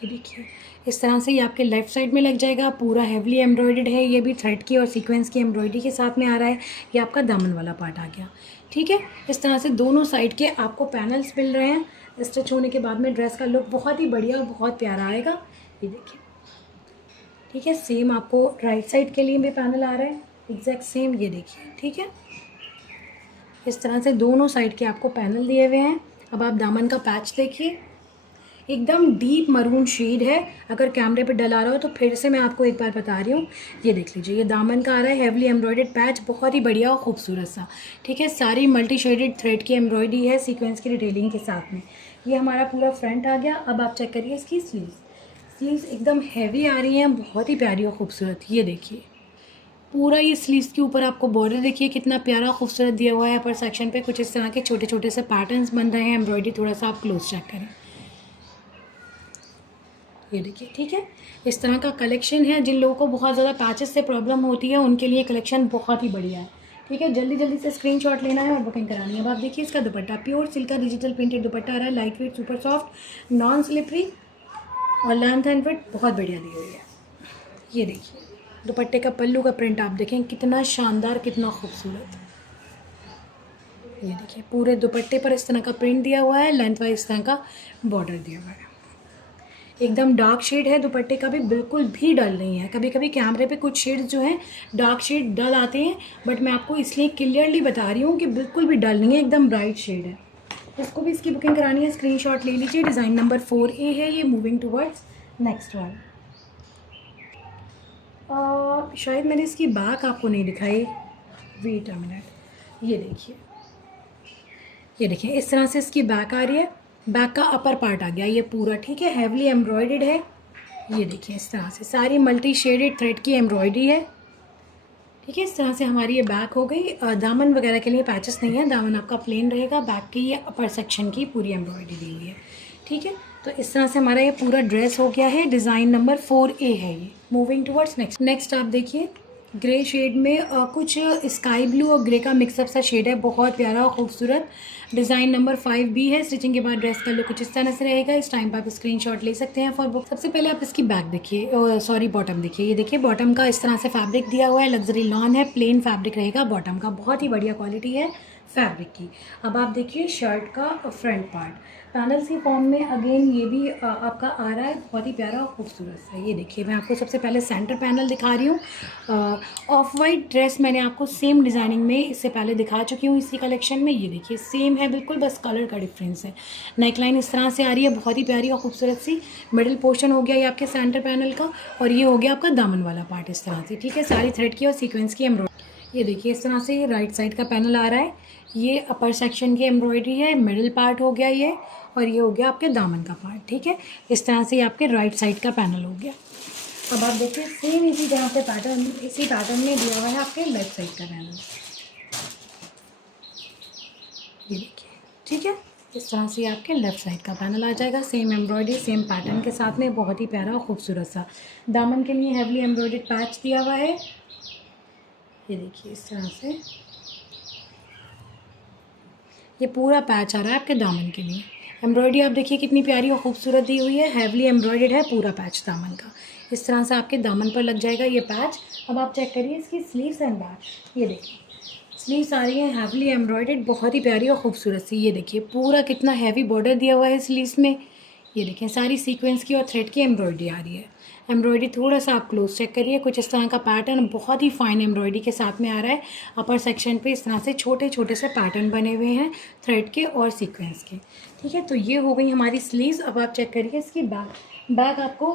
ये देखिए इस तरह से ये आपके लेफ़्ट साइड में लग जाएगा, पूरा हेवली एम्ब्रॉयडर्ड है। ये भी थ्रेड की और सीक्वेंस की एम्ब्रॉयडरी के साथ में आ रहा है। ये आपका दामन वाला पार्ट आ गया। ठीक है, इस तरह से दोनों साइड के आपको पैनल्स मिल रहे हैं। स्टिच होने के बाद में ड्रेस का लुक बहुत ही बढ़िया और बहुत प्यारा आएगा। ये देखिए, ठीक है, सेम आपको राइट साइड के लिए भी पैनल आ रहा है एग्जैक्ट सेम। ये देखिए, ठीक है, इस तरह से दोनों साइड के आपको पैनल दिए हुए हैं। अब आप दामन का पैच देखिए, एकदम डीप मरून शेड है। अगर कैमरे पे डल आ रहा हो तो फिर से मैं आपको एक बार बता रही हूँ। ये देख लीजिए, ये दामन का आ रहा है हेवली एम्ब्रॉयडर्ड पैच, बहुत ही बढ़िया और खूबसूरत सा। ठीक है, सारी मल्टी शेडेड थ्रेड की एम्ब्रॉयडरी है सीक्वेंस की डिटेलिंग के साथ में। ये हमारा पूरा फ्रंट आ गया। अब आप चेक करिए इसकी स्लीव्स एकदम हैवी आ रही हैं, बहुत ही प्यारी और खूबसूरत। ये देखिए पूरा ये स्लीव्स के ऊपर आपको बॉर्डर देखिए कितना प्यारा खूबसूरत दिया हुआ है। अपर सेक्शन पे कुछ इस तरह के छोटे छोटे से पैटर्न्स बन रहे हैं एम्ब्रॉयडरी, थोड़ा सा आप क्लोज चेक करें। ये देखिए, ठीक है, इस तरह का कलेक्शन है। जिन लोगों को बहुत ज़्यादा पैचेस से प्रॉब्लम होती है उनके लिए कलेक्शन बहुत ही बढ़िया है। ठीक है, जल्दी जल्दी से स्क्रीनशॉट लेना है और बुकिंग करानी है। अब आप देखिए इसका दुपट्टा, प्योर सिल्क का डिजिटल प्रिंटेड दुपट्टा आ रहा है, light weight, super soft, non slippery और लेंथ एंड विड्थ बहुत बढ़िया दी हुई है। ये देखिए दुपट्टे का पल्लू का प्रिंट आप देखें कितना शानदार, कितना खूबसूरत। ये देखिए पूरे दुपट्टे पर इस तरह का प्रिंट दिया हुआ है, लेंथ वाइज इस तरह का बॉर्डर दिया हुआ है। एकदम डार्क शेड है, दुपट्टे का भी बिल्कुल भी डल नहीं है। कभी कभी कैमरे पे कुछ शेड्स जो हैं डार्क शेड डल आते हैं, बट मैं आपको इसलिए क्लियरली बता रही हूँ कि बिल्कुल भी डल नहीं है, एकदम ब्राइट शेड है। इसको भी इसकी बुकिंग करानी है स्क्रीनशॉट ले लीजिए। डिज़ाइन नंबर 4A है ये। मूविंग टुवर्ड्स नेक्स्ट वन, शायद मैंने इसकी बैक आपको नहीं दिखाई, वेट अ मिनट, ये देखिए इस तरह से इसकी बैक आ रही है, बैक का अपर पार्ट आ गया ये पूरा, ठीक है, हैवली एम्ब्रॉयडर्ड है। ये देखिए इस तरह से सारी मल्टी शेडेड थ्रेड की एम्ब्रॉयडरी है, ठीक है। इस तरह से हमारी ये बैक हो गई। दामन वगैरह के लिए पैचेस नहीं है, दामन आपका प्लेन रहेगा, बैक की ये अपर सेक्शन की पूरी एम्ब्रॉयडरी दी हुई है, ठीक है। तो इस तरह से हमारा ये पूरा ड्रेस हो गया है, डिज़ाइन नंबर 4A है ये। मूविंग टुवर्ड्स नेक्स्ट आप देखिए ग्रे शेड में कुछ स्काई ब्लू और ग्रे का मिक्सअप सा शेड है, बहुत प्यारा और खूबसूरत। डिज़ाइन नंबर 5B है। स्टिचिंग के बाद ड्रेस का लुक कुछ इस तरह से रहेगा। इस टाइम पर आप स्क्रीनशॉट ले सकते हैं फॉर बुक। सबसे पहले आप इसकी बैक देखिए, सॉरी बॉटम देखिए, ये देखिए बॉटम का इस तरह से फैब्रिक दिया हुआ है, लग्जरी लॉन है, प्लेन फैब्रिक रहेगा बॉटम का, बहुत ही बढ़िया क्वालिटी है फैब्रिक की। अब आप देखिए शर्ट का फ्रंट पार्ट पैनल्स की फॉर्म में, अगेन ये भी आपका आ रहा है, बहुत ही प्यारा और खूबसूरत सा। ये देखिए मैं आपको सबसे पहले सेंटर पैनल दिखा रही हूँ। ऑफ वाइट ड्रेस मैंने आपको सेम डिज़ाइनिंग में इससे पहले दिखा चुकी हूँ इसी कलेक्शन में। ये देखिए सेम है बिल्कुल, बस कलर का डिफरेंस है। नेकलाइन इस तरह से आ रही है, बहुत ही प्यारी और खूबसूरत सी। मिडिल पोर्शन हो गया ये आपके सेंटर पैनल का, और ये हो गया आपका दामन वाला पार्ट इस तरह से, ठीक है। सारी थ्रेड की और सीक्वेंस की एम्ब्रॉयडरी। ये देखिए इस तरह से ये राइट साइड का पैनल आ रहा है, ये अपर सेक्शन की एम्ब्रॉयडरी है, मिडिल पार्ट हो गया ये, और ये हो गया आपके दामन का पार्ट, ठीक है। इस तरह से ये आपके राइट साइड का पैनल हो गया। अब आप देखिए सेम इसी तरह से पैटर्न, इसी पैटर्न में दिया हुआ है आपके लेफ्ट साइड का पैनल, ये देखिए, ठीक है। इस तरह से आपके लेफ्ट साइड का पैनल आ जाएगा, सेम एम्ब्रॉयडरी सेम पैटर्न के साथ में, बहुत ही प्यारा और खूबसूरत सा। दामन के लिए हैवली एम्ब्रॉयडर्ड पैच दिया हुआ है, ये देखिए इस तरह से ये पूरा पैच आ रहा है आपके दामन के लिए। एम्ब्रॉयडरी आप देखिए कितनी प्यारी और खूबसूरत दी हुई है, हैवली एम्ब्रॉयडर्ड है पूरा पैच दामन का। इस तरह से आपके दामन पर लग जाएगा ये पैच। अब आप चेक करिए इसकी स्लीव्स एंड बैक, ये देखिए स्लीव्स आ रही है हैवली एम्ब्रॉयडर्ड, बहुत ही प्यारी और खूबसूरत सी। ये देखिए पूरा कितना हैवी बॉर्डर दिया हुआ है स्लीव्स में, ये देखिए सारी सीक्वेंस की और थ्रेड की एम्ब्रॉयडरी आ रही है। एम्ब्रॉयडरी थोड़ा सा आप क्लोज चेक करिए, कुछ इस तरह का पैटर्न बहुत ही फाइन एम्ब्रॉयडरी के साथ में आ रहा है। अपर सेक्शन पे इस तरह से छोटे छोटे से पैटर्न बने हुए हैं थ्रेड के और सीक्वेंस के, ठीक है। तो ये हो गई हमारी स्लीव्स। अब आप चेक करिए इसकी बैक आपको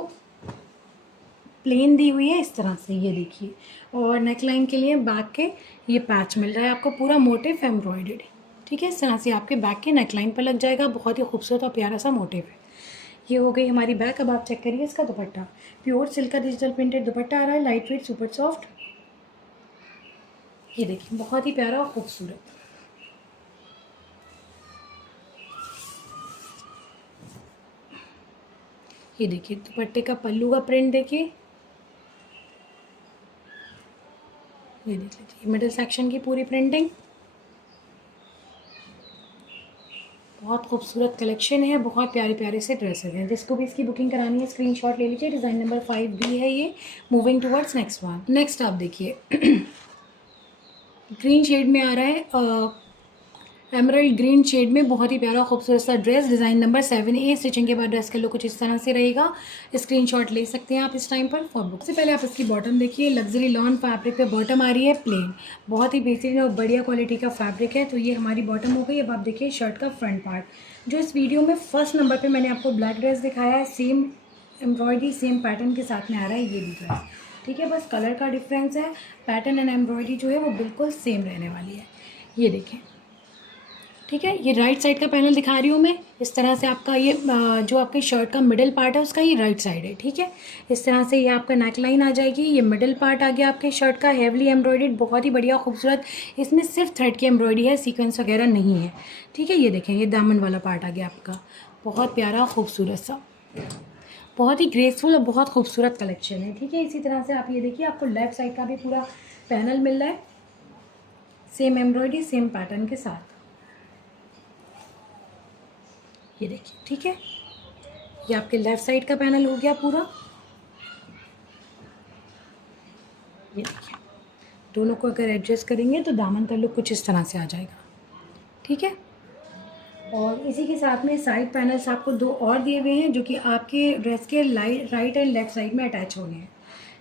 प्लेन दी हुई है इस तरह से, ये देखिए, और नेकलाइन के लिए बैक के ये पैच मिल रहा है आपको पूरा मोटिव एम्ब्रॉयडर्ड, ठीक है। इस तरह से आपके बैक के नेकलाइन पर लग जाएगा, बहुत ही खूबसूरत और प्यारा सा मोटिव है। ये हो गई हमारी बैक। अब आप चेक करिए इसका दुपट्टा, प्योर सिल्क का डिजिटल प्रिंटेड दुपट्टा आ रहा है, लाइट वेट सुपर सॉफ्ट, ये देखिए बहुत ही प्यारा और खूबसूरत। ये देखिए दुपट्टे का पल्लू का प्रिंट देखिए, ये देख लीजिए मिडिल सेक्शन की पूरी प्रिंटिंग, बहुत खूबसूरत कलेक्शन है, बहुत प्यारे प्यारे से ड्रेसेस हैं। जिसको भी इसकी बुकिंग करानी है स्क्रीनशॉट ले लीजिए। डिज़ाइन नंबर 5B है ये। Moving towards next one. Next आप देखिए ग्रीन शेड में आ रहा है, एमरल्ड ग्रीन शेड में, बहुत ही प्यारा खूबसूरत सा dress. Design number 7A। Stitching के बाद ड्रेस का लुक कुछ इस तरह से रहेगा। स्क्रीनशॉट ले सकते हैं आप इस टाइम पर फॉर बुक। सबसे पहले आप इसकी बॉटम देखिए, लग्जरी लॉन फैब्रिक पे बॉटम आ रही है प्लेन, बहुत ही बेहतरीन और बढ़िया क्वालिटी का फैब्रिक है। तो ये हमारी बॉटम हो गई। अब आप देखिए शर्ट का फ्रंट पार्ट, जो इस वीडियो में फर्स्ट नंबर पर मैंने आपको ब्लैक ड्रेस दिखाया है, सेम एम्ब्रॉयडरी सेम पैटर्न के साथ में आ रहा है ये भी ड्रेस, ठीक है। बस कलर का डिफरेंस है, पैटर्न एंड एम्ब्रॉयडरी जो है वो बिल्कुल सेम रहने वाली है, ये देखें, ठीक है। ये राइट साइड का पैनल दिखा रही हूँ मैं। इस तरह से आपका ये जो आपके शर्ट का मिडिल पार्ट है उसका ये राइट साइड है, ठीक है। इस तरह से ये आपका नेक लाइन आ जाएगी, ये मिडिल पार्ट आ गया आपके शर्ट का, हैवली एम्ब्रॉयडर्ड, बहुत ही बढ़िया खूबसूरत। इसमें सिर्फ थ्रेड की एम्ब्रॉयडरी है, सीक्वेंस वगैरह नहीं है, ठीक है। ये देखें ये दामन वाला पार्ट आ गया आपका, बहुत प्यारा खूबसूरत सा, बहुत ही ग्रेसफुल और बहुत खूबसूरत कलेक्शन है, ठीक है। इसी तरह से आप ये देखिए आपको लेफ्ट साइड का भी पूरा पैनल मिल रहा है, सेम एम्ब्रॉयडरी सेम पैटर्न के साथ, ये देखिए, ठीक है। ये आपके लेफ्ट साइड का पैनल हो गया पूरा, ये देखिए। दोनों को अगर एडजस्ट करेंगे तो दामन का लुक कुछ इस तरह से आ जाएगा, ठीक है। और इसी के साथ में साइड पैनल्स आपको दो और दिए हुए हैं जो कि आपके ड्रेस के राइट एंड लेफ्ट साइड में अटैच होंगे,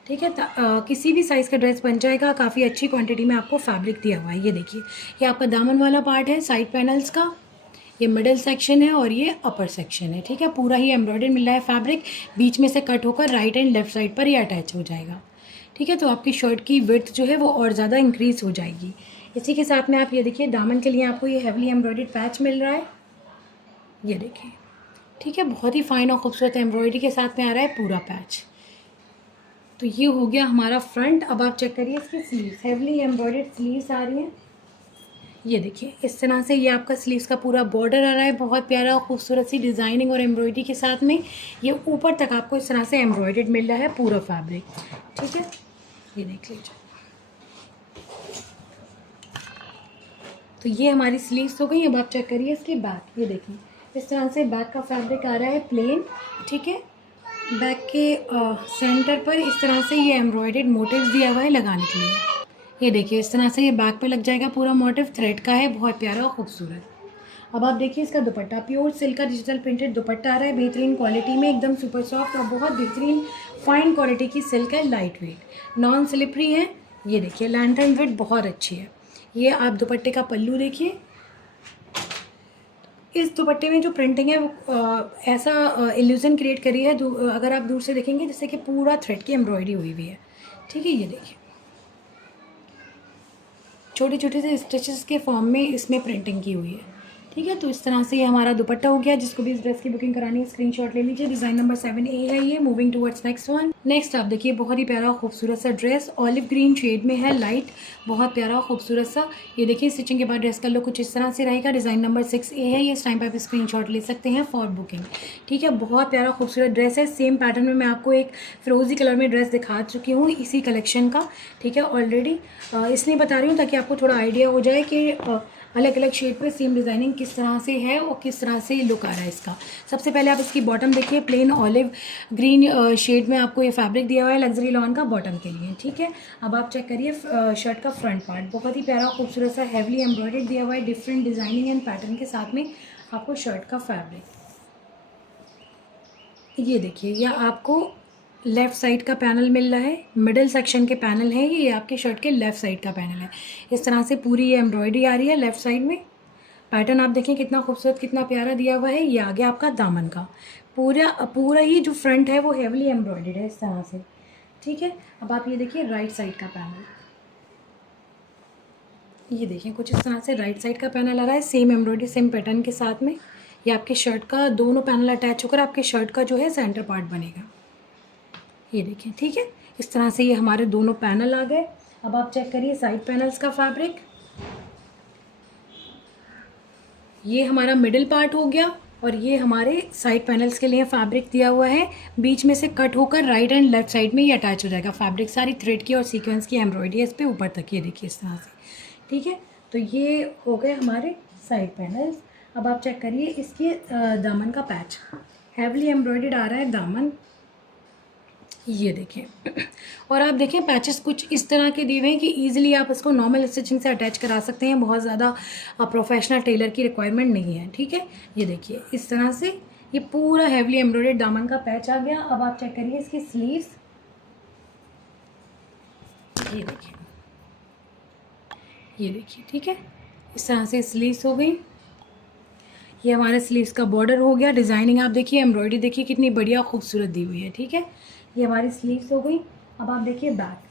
ठीक है। किसी भी साइज़ का ड्रेस बन जाएगा, काफ़ी अच्छी क्वांटिटी में आपको फैब्रिक दिया हुआ है। ये देखिए ये आपका दामन वाला पार्ट है साइड पैनल्स का, ये मिडल सेक्शन है और ये अपर सेक्शन है, ठीक है। पूरा ही एम्ब्रॉयडरी मिल रहा है फैब्रिक, बीच में से कट होकर राइट एंड लेफ्ट साइड पर ये अटैच हो जाएगा, ठीक है। तो आपकी शर्ट की विड्थ जो है वो और ज़्यादा इंक्रीज़ हो जाएगी। इसी के साथ में आप ये देखिए दामन के लिए आपको ये हेवली एम्ब्रॉयडर्ड पैच मिल रहा है, ये देखिए, ठीक है। बहुत ही फाइन और खूबसूरत एम्ब्रॉयडरी के साथ में आ रहा है पूरा पैच। तो ये हो गया हमारा फ्रंट। अब आप चेक करिए इसकी स्लीव्स, हेवली एम्ब्रॉयडर्ड स्लीव्स आ रही हैं, ये देखिए इस तरह से ये आपका स्लीव्स का पूरा बॉर्डर आ रहा है, बहुत प्यारा और खूबसूरत सी डिज़ाइनिंग और एम्ब्रॉयडरी के साथ में। ये ऊपर तक आपको इस तरह से एम्ब्रॉयडर्ड मिल रहा है पूरा फैब्रिक, ठीक है। ये देख लीजिए, तो ये हमारी स्लीव्स हो गई। अब आप चेक करिए इसकी बैक, ये देखिए इस तरह से बैक का फैब्रिक आ रहा है प्लेन, ठीक है। बैक के सेंटर पर इस तरह से ये एम्ब्रॉयडर्ड मोटिव्स दिया हुआ है लगाने के लिए, ये देखिए इस तरह से ये बैक पे लग जाएगा पूरा मोटिव, थ्रेड का है, बहुत प्यारा और खूबसूरत। अब आप देखिए इसका दुपट्टा, प्योर सिल्क का डिजिटल प्रिंटेड दुपट्टा आ रहा है बेहतरीन क्वालिटी में, एकदम सुपर सॉफ्ट और बहुत बेहतरीन फाइन क्वालिटी की सिल्क है, लाइट वेट, नॉन स्लिपरी है। ये देखिए लैंटर्न वेट बहुत अच्छी है। ये आप दुपट्टे का पल्लू देखिए, इस दुपट्टे में जो प्रिंटिंग है वो ऐसा इल्यूजन क्रिएट करी है, अगर आप दूर से देखेंगे जैसे कि पूरा थ्रेड की एम्ब्रॉयडरी हुई हुई है, ठीक है। ये देखिए छोटे छोटे से स्टिचेस के फॉर्म में इसमें प्रिंटिंग की हुई है, ठीक है। तो इस तरह से ये हमारा दुपट्टा हो गया। जिसको भी इस ड्रेस की बुकिंग करानी है स्क्रीनशॉट ले लीजिए। डिज़ाइन नंबर 7A है ये। Moving towards next one. Next आप देखिए बहुत ही प्यारा खूबसूरत सा ड्रेस, ऑलिव ग्रीन शेड में है, लाइट, बहुत प्यारा खूबसूरत सा। ये देखिए स्टिचिंग के बाद ड्रेस का लुक कुछ इस तरह से रहेगा। डिज़ाइन नंबर 6A है ये। इस टाइम पर आप स्क्रीनशॉट ले सकते हैं फॉर बुकिंग, ठीक है। बहुत प्यारा खूबसूरत ड्रेस है। सेम पैटर्न में मैं आपको एक फिरोजी कलर में ड्रेस दिखा चुकी हूँ इसी कलेक्शन का, ठीक है ऑलरेडी। इसलिए बता रही हूँ ताकि आपको थोड़ा आइडिया हो जाए कि अलग अलग शेड पे सेम डिज़ाइनिंग किस तरह से है और किस तरह से लुक आ रहा है इसका। सबसे पहले आप इसकी बॉटम देखिए, प्लेन ऑलिव ग्रीन शेड में आपको ये फैब्रिक दिया हुआ है लग्जरी लॉन का बॉटम के लिए, ठीक है। अब आप चेक करिए शर्ट का फ्रंट पार्ट, बहुत ही प्यारा खूबसूरत सा हेवली एम्ब्रॉयडर्ड दिया हुआ है डिफरेंट डिज़ाइनिंग एंड पैटर्न के साथ में आपको शर्ट का फैब्रिक। ये देखिए यह आपको लेफ़्ट साइड का पैनल मिल रहा है, मिडिल सेक्शन के पैनल है ये आपके शर्ट के लेफ़्ट साइड का पैनल है। इस तरह से पूरी ये एम्ब्रॉयडरी आ रही है लेफ़्ट साइड में। पैटर्न आप देखें कितना खूबसूरत कितना प्यारा दिया हुआ है। ये आ गया आपका दामन का, पूरा ही जो फ्रंट है वो हेवली एम्ब्रॉयडर्ड है इस तरह से, ठीक है। अब आप ये देखिए राइट साइड का पैनल, ये देखिए कुछ इस तरह से राइट साइड का पैनल आ रहा है, सेम एम्ब्रॉयडरी सेम पैटर्न के साथ में। ये आपके शर्ट का दोनों पैनल अटैच होकर आपके शर्ट का जो है सेंटर पार्ट बनेगा, ये देखिए, ठीक है। इस तरह से ये हमारे दोनों पैनल आ गए। अब आप चेक करिए साइड पैनल्स का फैब्रिक, ये हमारा मिडिल पार्ट हो गया और ये हमारे साइड पैनल्स के लिए फैब्रिक दिया हुआ है, बीच में से कट होकर राइट एंड लेफ्ट साइड में ये अटैच हो जाएगा फैब्रिक। सारी थ्रेड की और सीक्वेंस की एम्ब्रॉयडरी है इस पर ऊपर तक, ये देखिए इस तरह से, ठीक है। तो ये हो गए हमारे साइड पैनल्स। अब आप चेक करिए इसके दामन का पैच, हैवली एम्ब्रॉयडर्ड आ रहा है दामन, ये देखें। और आप देखें पैचेस कुछ इस तरह के दिए हुए हैं कि ईजिली आप इसको नॉर्मल स्टिचिंग से अटैच करा सकते हैं, बहुत ज़्यादा प्रोफेशनल टेलर की रिक्वायरमेंट नहीं है, ठीक है। ये देखिए इस तरह से ये पूरा हैवली एम्ब्रॉयडर्ड दामन का पैच आ गया। अब आप चेक करिए इसकी स्लीव्स, ये देखिए, ठीक है। इस तरह से स्लीव्स हो गई। ये हमारे स्लीव्स का बॉर्डर हो गया। डिज़ाइनिंग आप देखिए, एम्ब्रॉयडरी देखिए कितनी बढ़िया खूबसूरत दी हुई है, ठीक है। ये हमारी स्लीव्स हो गई। अब आप देखिए बैक,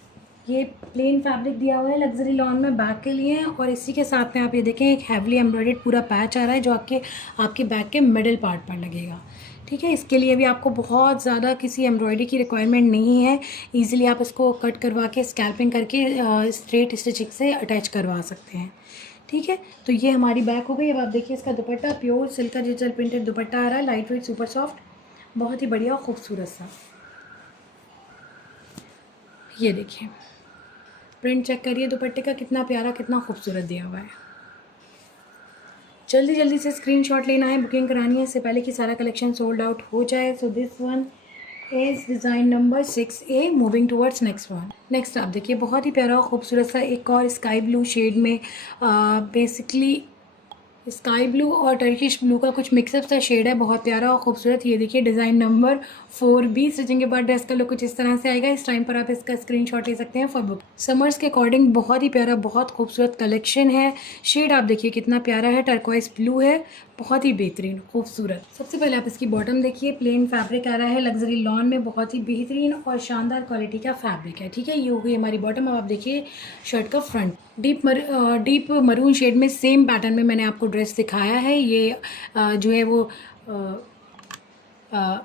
ये प्लेन फैब्रिक दिया हुआ है लग्जरी लॉन में बैक के लिए है और इसी के साथ में आप ये देखें एक हैवली एम्ब्रॉयडर्ड पूरा पैच आ रहा है जो आपके बैक के मिडिल पार्ट पर लगेगा, ठीक है। इसके लिए भी आपको बहुत ज़्यादा किसी एम्ब्रॉयडरी की रिक्वायरमेंट नहीं है, ईजिली आप इसको कट करवा के स्कैल्पिंग करके स्ट्रेट स्टिचिंग से अटैच करवा सकते हैं, ठीक है। तो ये हमारी बैक हो गई। अब आप देखिए इसका दुपट्टा, प्योर सिल्क का डिजिटल प्रिंटेड दुपट्टा आ रहा है, लाइट वेट सुपर सॉफ्ट, बहुत ही बढ़िया खूबसूरत सा। ये देखिए प्रिंट चेक करिए दुपट्टे का, कितना प्यारा कितना खूबसूरत दिया हुआ है। जल्दी जल्दी से स्क्रीनशॉट लेना है, बुकिंग करानी है इससे पहले कि सारा कलेक्शन सोल्ड आउट हो जाए। So this one is design number 6A। Moving towards next one. Next आप देखिए बहुत ही प्यारा खूबसूरत सा एक और स्काई ब्लू शेड में बेसिकली स्काई ब्लू और टर्किश ब्लू का कुछ मिक्सअप सा शेड है, बहुत प्यारा और खूबसूरत। ये देखिए डिज़ाइन नंबर 4B। स्टिचिंग के बाद ड्रेस का लुक कुछ इस तरह से आएगा। इस टाइम पर आप इसका स्क्रीनशॉट ले सकते हैं फॉर बुक। समर्स के अकॉर्डिंग बहुत ही प्यारा, बहुत खूबसूरत कलेक्शन है। शेड आप देखिए कितना प्यारा है, टर्कोइस ब्लू है, बहुत ही बेहतरीन खूबसूरत। सबसे पहले आप इसकी बॉटम देखिए, प्लेन फैब्रिक आ रहा है लग्जरी लॉन में, बहुत ही बेहतरीन और शानदार क्वालिटी का फैब्रिक है। ठीक है, ये हो गई हमारी बॉटम। अब आप देखिए शर्ट का फ्रंट, डीप मरून शेड में सेम पैटर्न में मैंने आपको ड्रेस दिखाया है। ये जो है वो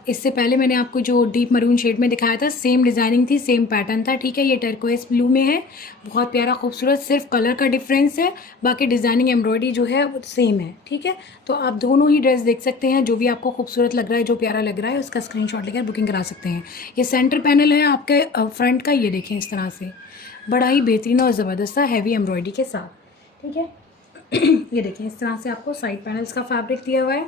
इससे पहले मैंने आपको जो डीप मरून शेड में दिखाया था, सेम डिज़ाइनिंग थी, सेम पैटर्न था। ठीक है, ये टर्कोइस ब्लू में है, बहुत प्यारा खूबसूरत, सिर्फ कलर का डिफरेंस है, बाकी डिज़ाइनिंग एम्ब्रॉयडरी जो है वो सेम है। ठीक है, तो आप दोनों ही ड्रेस देख सकते हैं, जो भी आपको खूबसूरत लग रहा है, जो प्यारा लग रहा है, उसका स्क्रीनशॉट लेकर बुकिंग करा सकते हैं। ये सेंटर पैनल है आपके फ्रंट का, ये देखें इस तरह से बड़ा ही बेहतरीन और ज़बरदस्त हैवी एम्ब्रॉयडरी के साथ। ठीक है ये देखें इस तरह से आपको साइड पैनल्स का फैब्रिक दिया हुआ है।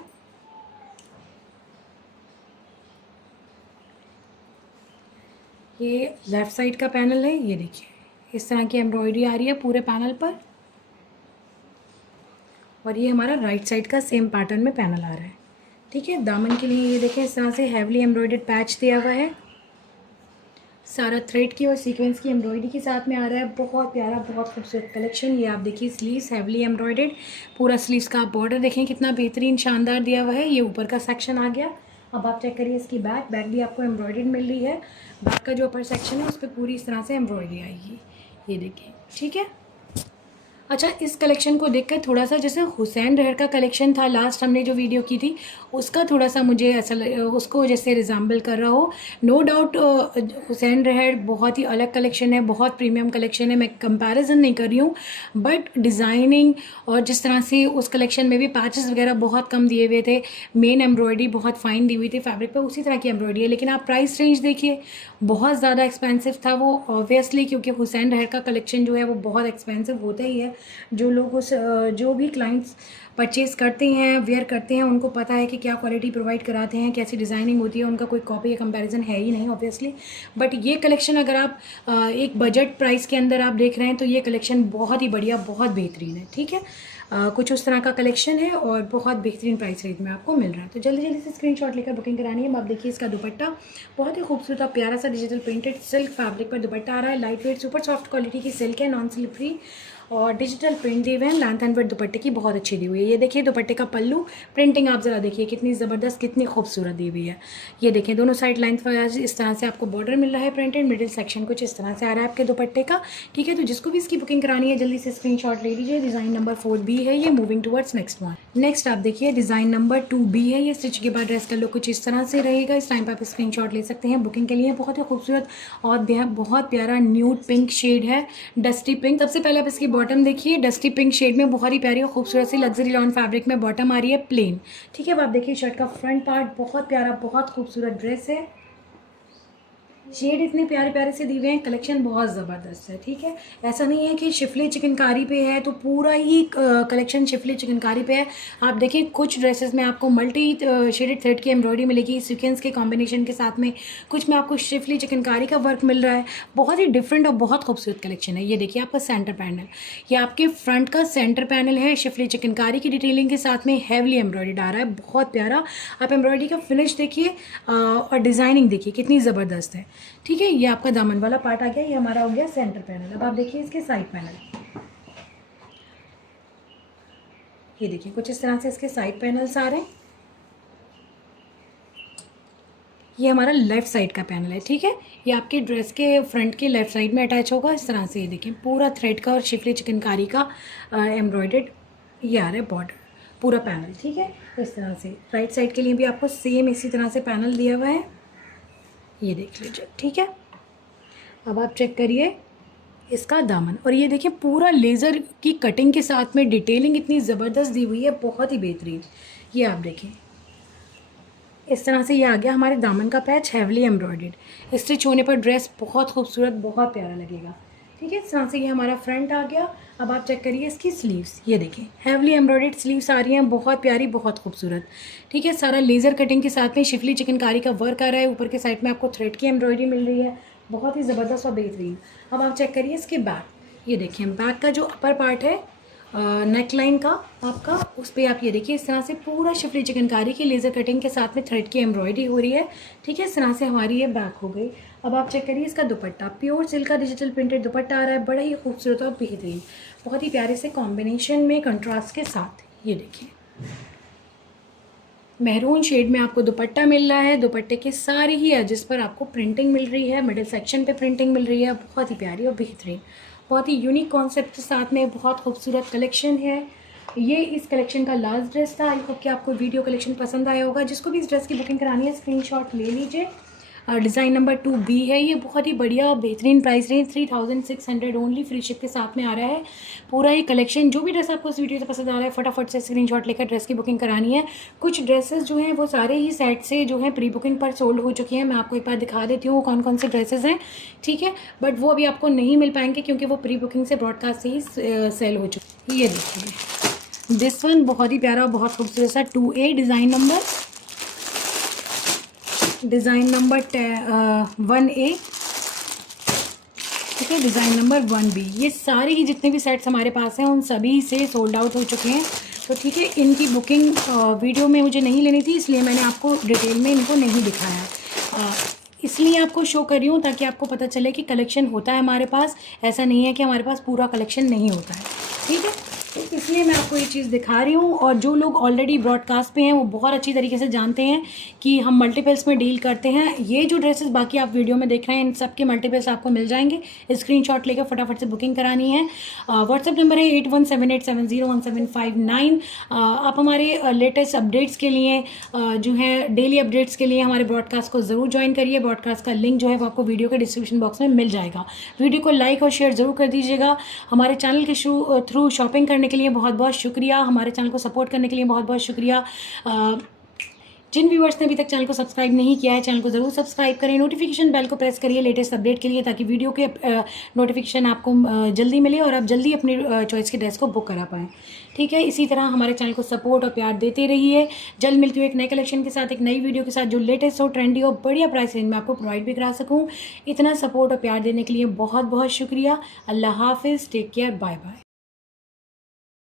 ये लेफ़्ट साइड का पैनल है, ये देखिए इस तरह की एम्ब्रॉयडरी आ रही है पूरे पैनल पर। और ये हमारा राइट साइड का सेम पैटर्न में पैनल आ रहा है। ठीक है, दामन के लिए ये देखें इस तरह से हैवली एम्ब्रॉयडर्ड पैच दिया हुआ है, सारा थ्रेड की और सीक्वेंस की एम्ब्रॉयडरी के साथ में आ रहा है। बहुत प्यारा, बहुत खूबसूरत कलेक्शन। ये आप देखिए स्लीव्स हैवली एम्ब्रॉयडर्ड, पूरा स्लीव्स का आप बॉर्डर देखें कितना बेहतरीन शानदार दिया हुआ है। ये ऊपर का सेक्शन आ गया। अब आप चेक करिए इसकी बैक भी आपको एम्ब्रॉयडर्ड मिल रही है। बैक का जो अपर सेक्शन है उस पर पूरी इस तरह से एम्ब्रॉयडरी आएगी, ये देखिए। ठीक है, अच्छा इस कलेक्शन को देखकर थोड़ा सा जैसे हुसैन रहर का कलेक्शन था लास्ट हमने जो वीडियो की थी, उसका थोड़ा सा मुझे ऐसा उसको जैसे रिजेंबल कर रहा हो। नो डाउट हुसैन रहर बहुत ही अलग कलेक्शन है, बहुत प्रीमियम कलेक्शन है, मैं कंपैरिजन नहीं कर रही हूँ, बट डिज़ाइनिंग और जिस तरह से उस कलेक्शन में भी पैचेस वगैरह बहुत कम दिए हुए थे, मेन एम्ब्रॉयडरी बहुत फाइन दी हुई थी फैब्रिक पर, उसी तरह की एम्ब्रॉयडरी है। लेकिन आप प्राइस रेंज देखिए, बहुत ज़्यादा एक्सपेंसिव था वो ऑब्वियसली, क्योंकि हुसैन रहर का कलेक्शन जो है वो बहुत एक्सपेंसिव होता ही है। जो लोग जो भी क्लाइंट्स परचेज़ करते हैं, वेयर करते हैं, उनको पता है कि क्या क्वालिटी प्रोवाइड कराते हैं, कैसी डिज़ाइनिंग होती है, उनका कोई कॉपी या कंपैरिजन है ही नहीं ऑब्वियसली। बट ये कलेक्शन अगर आप एक बजट प्राइस के अंदर आप देख रहे हैं तो ये कलेक्शन बहुत ही बढ़िया, बहुत बेहतरीन है। ठीक है, कुछ उस तरह का कलेक्शन है और बहुत बेहतरीन प्राइस रेंज में आपको मिल रहा है। तो जल्दी जल्दी से स्क्रीनशॉट लेकर बुकिंग करानी है। अब आप देखिए इसका दुपट्टा, बहुत ही खूबसूरत और प्यारा सा डिजिटल प्रिंटेड सिल्क फैब्रिक पर दुपट्टा आ रहा है। Light weight super soft quality की सिल्क है, नॉन स्लिपरी और डिजिटल प्रिंट दिए हुए हैं। लेंथ एंड विड्थ दुपट्टे की बहुत अच्छी दी हुई है। ये देखिए दुपट्टे का पल्लू प्रिंटिंग आप ज़रा देखिए कितनी ज़बरदस्त, कितनी खूबसूरत दी हुई है। ये देखिए दोनों साइड लेंथ इस तरह से आपको बॉर्डर मिल रहा है प्रिंटेड, मिडिल सेक्शन कुछ इस तरह से आ रहा है आपके दुपट्टे का। ठीक है, तो जिसको भी इसकी बुकिंग करानी है जल्दी से स्क्रीनशॉट ले लीजिए। डिज़ाइन नंबर 4B है ये, moving towards next one. Next आप देखिए डिज़ाइन नंबर 2B है। ये स्टिच के बाद ड्रेस का लुक कुछ इस तरह से रहेगा। इस टाइम पर आप स्क्रीनशॉट ले सकते हैं बुकिंग के लिए। बहुत ही खूबसूरत और बहुत प्यारा न्यूड पिंक शेड है, डस्टी पिंक। सबसे पहले आप इसकी बॉटम देखिए, डस्टी पिंक शेड में बहुत ही प्यारी और खूबसूरत सी लग्जरी लॉन फैब्रिक में बॉटम आ रही है प्लेन। ठीक है, अब आप देखिए शर्ट का फ्रंट पार्ट, बहुत प्यारा, बहुत खूबसूरत ड्रेस है। शेड इतने प्यारे प्यारे से दिए हुए हैं, कलेक्शन बहुत ज़बरदस्त है। ठीक है, ऐसा नहीं है कि शिफली चिकनकारी पे है तो पूरा ही कलेक्शन शिफली चिकनकारी पे है। आप देखिए कुछ ड्रेसेस में आपको मल्टी शेडेड थ्रेड की एम्ब्रॉयडरी मिलेगी सीक्वेंस के कॉम्बिनेशन के साथ में, कुछ में आपको शिफली चिकनकारी का वर्क मिल रहा है। बहुत ही डिफरेंट और बहुत खूबसूरत कलेक्शन है। ये देखिए आपका सेंटर पैनल, ये आपके फ्रंट का सेंटर पैनल है, शिफली चिकनकारी की डिटेलिंग के साथ में हैवली एम्ब्रॉयडरी आ रहा है, बहुत प्यारा। आप एम्ब्रॉयडरी का फिनिश देखिए और डिज़ाइनिंग देखिए कितनी ज़बरदस्त है। ठीक है, ये आपका दामन वाला पार्ट आ गया, ये हमारा हो गया सेंटर पैनल। अब आप देखिए इसके साइड पैनल, ये देखिए कुछ इस तरह से इसके साइड पैनल्स आ रहे हैं। ये हमारा लेफ़्ट साइड का पैनल है। ठीक है, ये आपके ड्रेस के फ्रंट के लेफ़्ट साइड में अटैच होगा इस तरह से। ये देखिए पूरा थ्रेड का और शिफली चिकनकारी का एम्ब्रॉयडर्ड ये आ रहा है बॉर्डर, पूरा पैनल। ठीक है, इस तरह से राइट साइड के लिए भी आपको सेम इसी तरह से पैनल दिया हुआ है, ये देख लीजिए। ठीक है, अब आप चेक करिए इसका दामन, और ये देखिए पूरा लेज़र की कटिंग के साथ में डिटेलिंग इतनी ज़बरदस्त दी हुई है, बहुत ही बेहतरीन। ये आप देखें इस तरह से ये आ गया हमारे दामन का पैच हैवली एम्ब्रॉयडर्ड। स्टिच होने पर ड्रेस बहुत खूबसूरत, बहुत प्यारा लगेगा। ठीक है, इस तरह से ये हमारा फ्रंट आ गया। अब आप चेक करिए इसकी स्लीव्स, ये देखें हैवली एम्ब्रॉयडर्ड स्लीव्स आ रही हैं, बहुत प्यारी, बहुत खूबसूरत। ठीक है, सारा लेज़र कटिंग के साथ में शिफली चिकनकारी का वर्क आ रहा है, ऊपर के साइड में आपको थ्रेड की एम्ब्रॉयडरी मिल रही है, बहुत ही ज़बरदस्त और बेहतरीन। अब आप चेक करिए इसके बैक, ये देखें बैक का जो अपर पार्ट है नेक लाइन का आपका, उस पर आप ये देखिए इस तरह से पूरा शिफली चिकनकारी की लेज़र कटिंग के साथ में थ्रेड की एम्ब्रॉयडरी हो रही है, ठीक है। इस तरह से हमारी ये बैक हो गई। अब आप चेक करिए इसका दुपट्टा, प्योर सिल्क का डिजिटल प्रिंटेड दुपट्टा आ रहा है, बड़ा ही खूबसूरत और बेहतरीन, बहुत ही प्यारे से कॉम्बिनेशन में कंट्रास्ट के साथ। ये देखिए मैरून शेड में आपको दुपट्टा मिल रहा है, दुपट्टे के सारे ही एजेस पर आपको प्रिंटिंग मिल रही है, मिडिल सेक्शन पे प्रिंटिंग मिल रही है, बहुत ही प्यारी और बेहतरीन, बहुत ही यूनिक कॉन्सेप्ट के साथ में बहुत खूबसूरत कलेक्शन है। ये इस कलेक्शन का लास्ट ड्रेस था। आई होप कि आपको वीडियो कलेक्शन पसंद आया होगा। जिसको भी इस ड्रेस की बुकिंग करानी है स्क्रीनशॉट ले लीजिए। डिज़ाइन नंबर 2B है, ये बहुत ही बढ़िया और बेहतरीन price range 3600 only, free ship के साथ में आ रहा है पूरा ही कलेक्शन। जो भी ड्रेस आपको इस वीडियो से पसंद आ रहा है फटाफट से स्क्रीनशॉट लेकर ड्रेस की बुकिंग करानी है। कुछ ड्रेसेस जो हैं वो सारे ही सेट से जो हैं प्री बुकिंग पर सोल्ड हो चुकी हैं। मैं आपको एक बार दिखा देती हूँ कौन कौन से ड्रेसेस हैं, ठीक है, बट वो अभी आपको नहीं मिल पाएंगे क्योंकि वो प्री बुकिंग से ब्रॉडकास्ट से ही सेल हो चुकी है। ये देखिए दिस वन बहुत ही प्यारा और बहुत खूबसूरत सा 2A डिज़ाइन नंबर 1A, ठीक है, डिज़ाइन नंबर 1B। ये सारे ही जितने भी सेट्स हमारे पास हैं उन सभी से सोल्ड आउट हो चुके हैं। तो ठीक है, इनकी बुकिंग वीडियो में मुझे नहीं लेनी थी, इसलिए मैंने आपको डिटेल में इनको नहीं दिखाया। इसलिए आपको शो कर रही हूँ ताकि आपको पता चले कि कलेक्शन होता है हमारे पास, ऐसा नहीं है कि हमारे पास पूरा कलेक्शन नहीं होता है, ठीक है। तो इसलिए मैं आपको ये चीज़ दिखा रही हूँ। और जो लोग ऑलरेडी ब्रॉडकास्ट पे हैं वो बहुत अच्छी तरीके से जानते हैं कि हम मल्टीपल्स में डील करते हैं। ये जो ड्रेसेस बाकी आप वीडियो में देख रहे हैं इन सब के मल्टीपल्स आपको मिल जाएंगे। स्क्रीनशॉट लेकर फटाफट से बुकिंग करानी है। व्हाट्सएप नंबर है 8178701759। आप हमारे लेटेस्ट अपडेट्स के लिए जो है डेली अपडेट्स के लिए हमारे ब्रॉडकास्ट को ज़रूर ज्वाइन करिए। ब्रॉडकास्ट का लिंक जो है वो आपको वीडियो के डिस्क्रिप्शन बॉक्स में मिल जाएगा। वीडियो को लाइक और शेयर ज़रूर कर दीजिएगा। हमारे चैनल के थ्रू शॉपिंग करने के लिए बहुत बहुत शुक्रिया। हमारे चैनल को सपोर्ट करने के लिए बहुत बहुत शुक्रिया। जिन व्यूअर्स ने अभी तक चैनल को सब्सक्राइब नहीं किया है चैनल को ज़रूर सब्सक्राइब करें, नोटिफिकेशन बेल को प्रेस करिए लेटेस्ट अपडेट के लिए ताकि वीडियो के नोटिफिकेशन आपको जल्दी मिले और आप जल्दी अपनी चॉइस की ड्रेस को बुक करा पाएँ, ठीक है। इसी तरह हमारे चैनल को सपोर्ट और प्यार देते रहिए। जल्द मिलती हूँ एक नए कलेक्शन के साथ, एक नई वीडियो के साथ जो लेटेस्ट हो, ट्रेंडी हो, बढ़िया प्राइस रेंज में आपको प्रोवाइड भी करा सकूँ। इतना सपोर्ट और प्यार देने के लिए बहुत बहुत शुक्रिया। अल्लाह हाफिज़, टेक केयर, बाय बाय।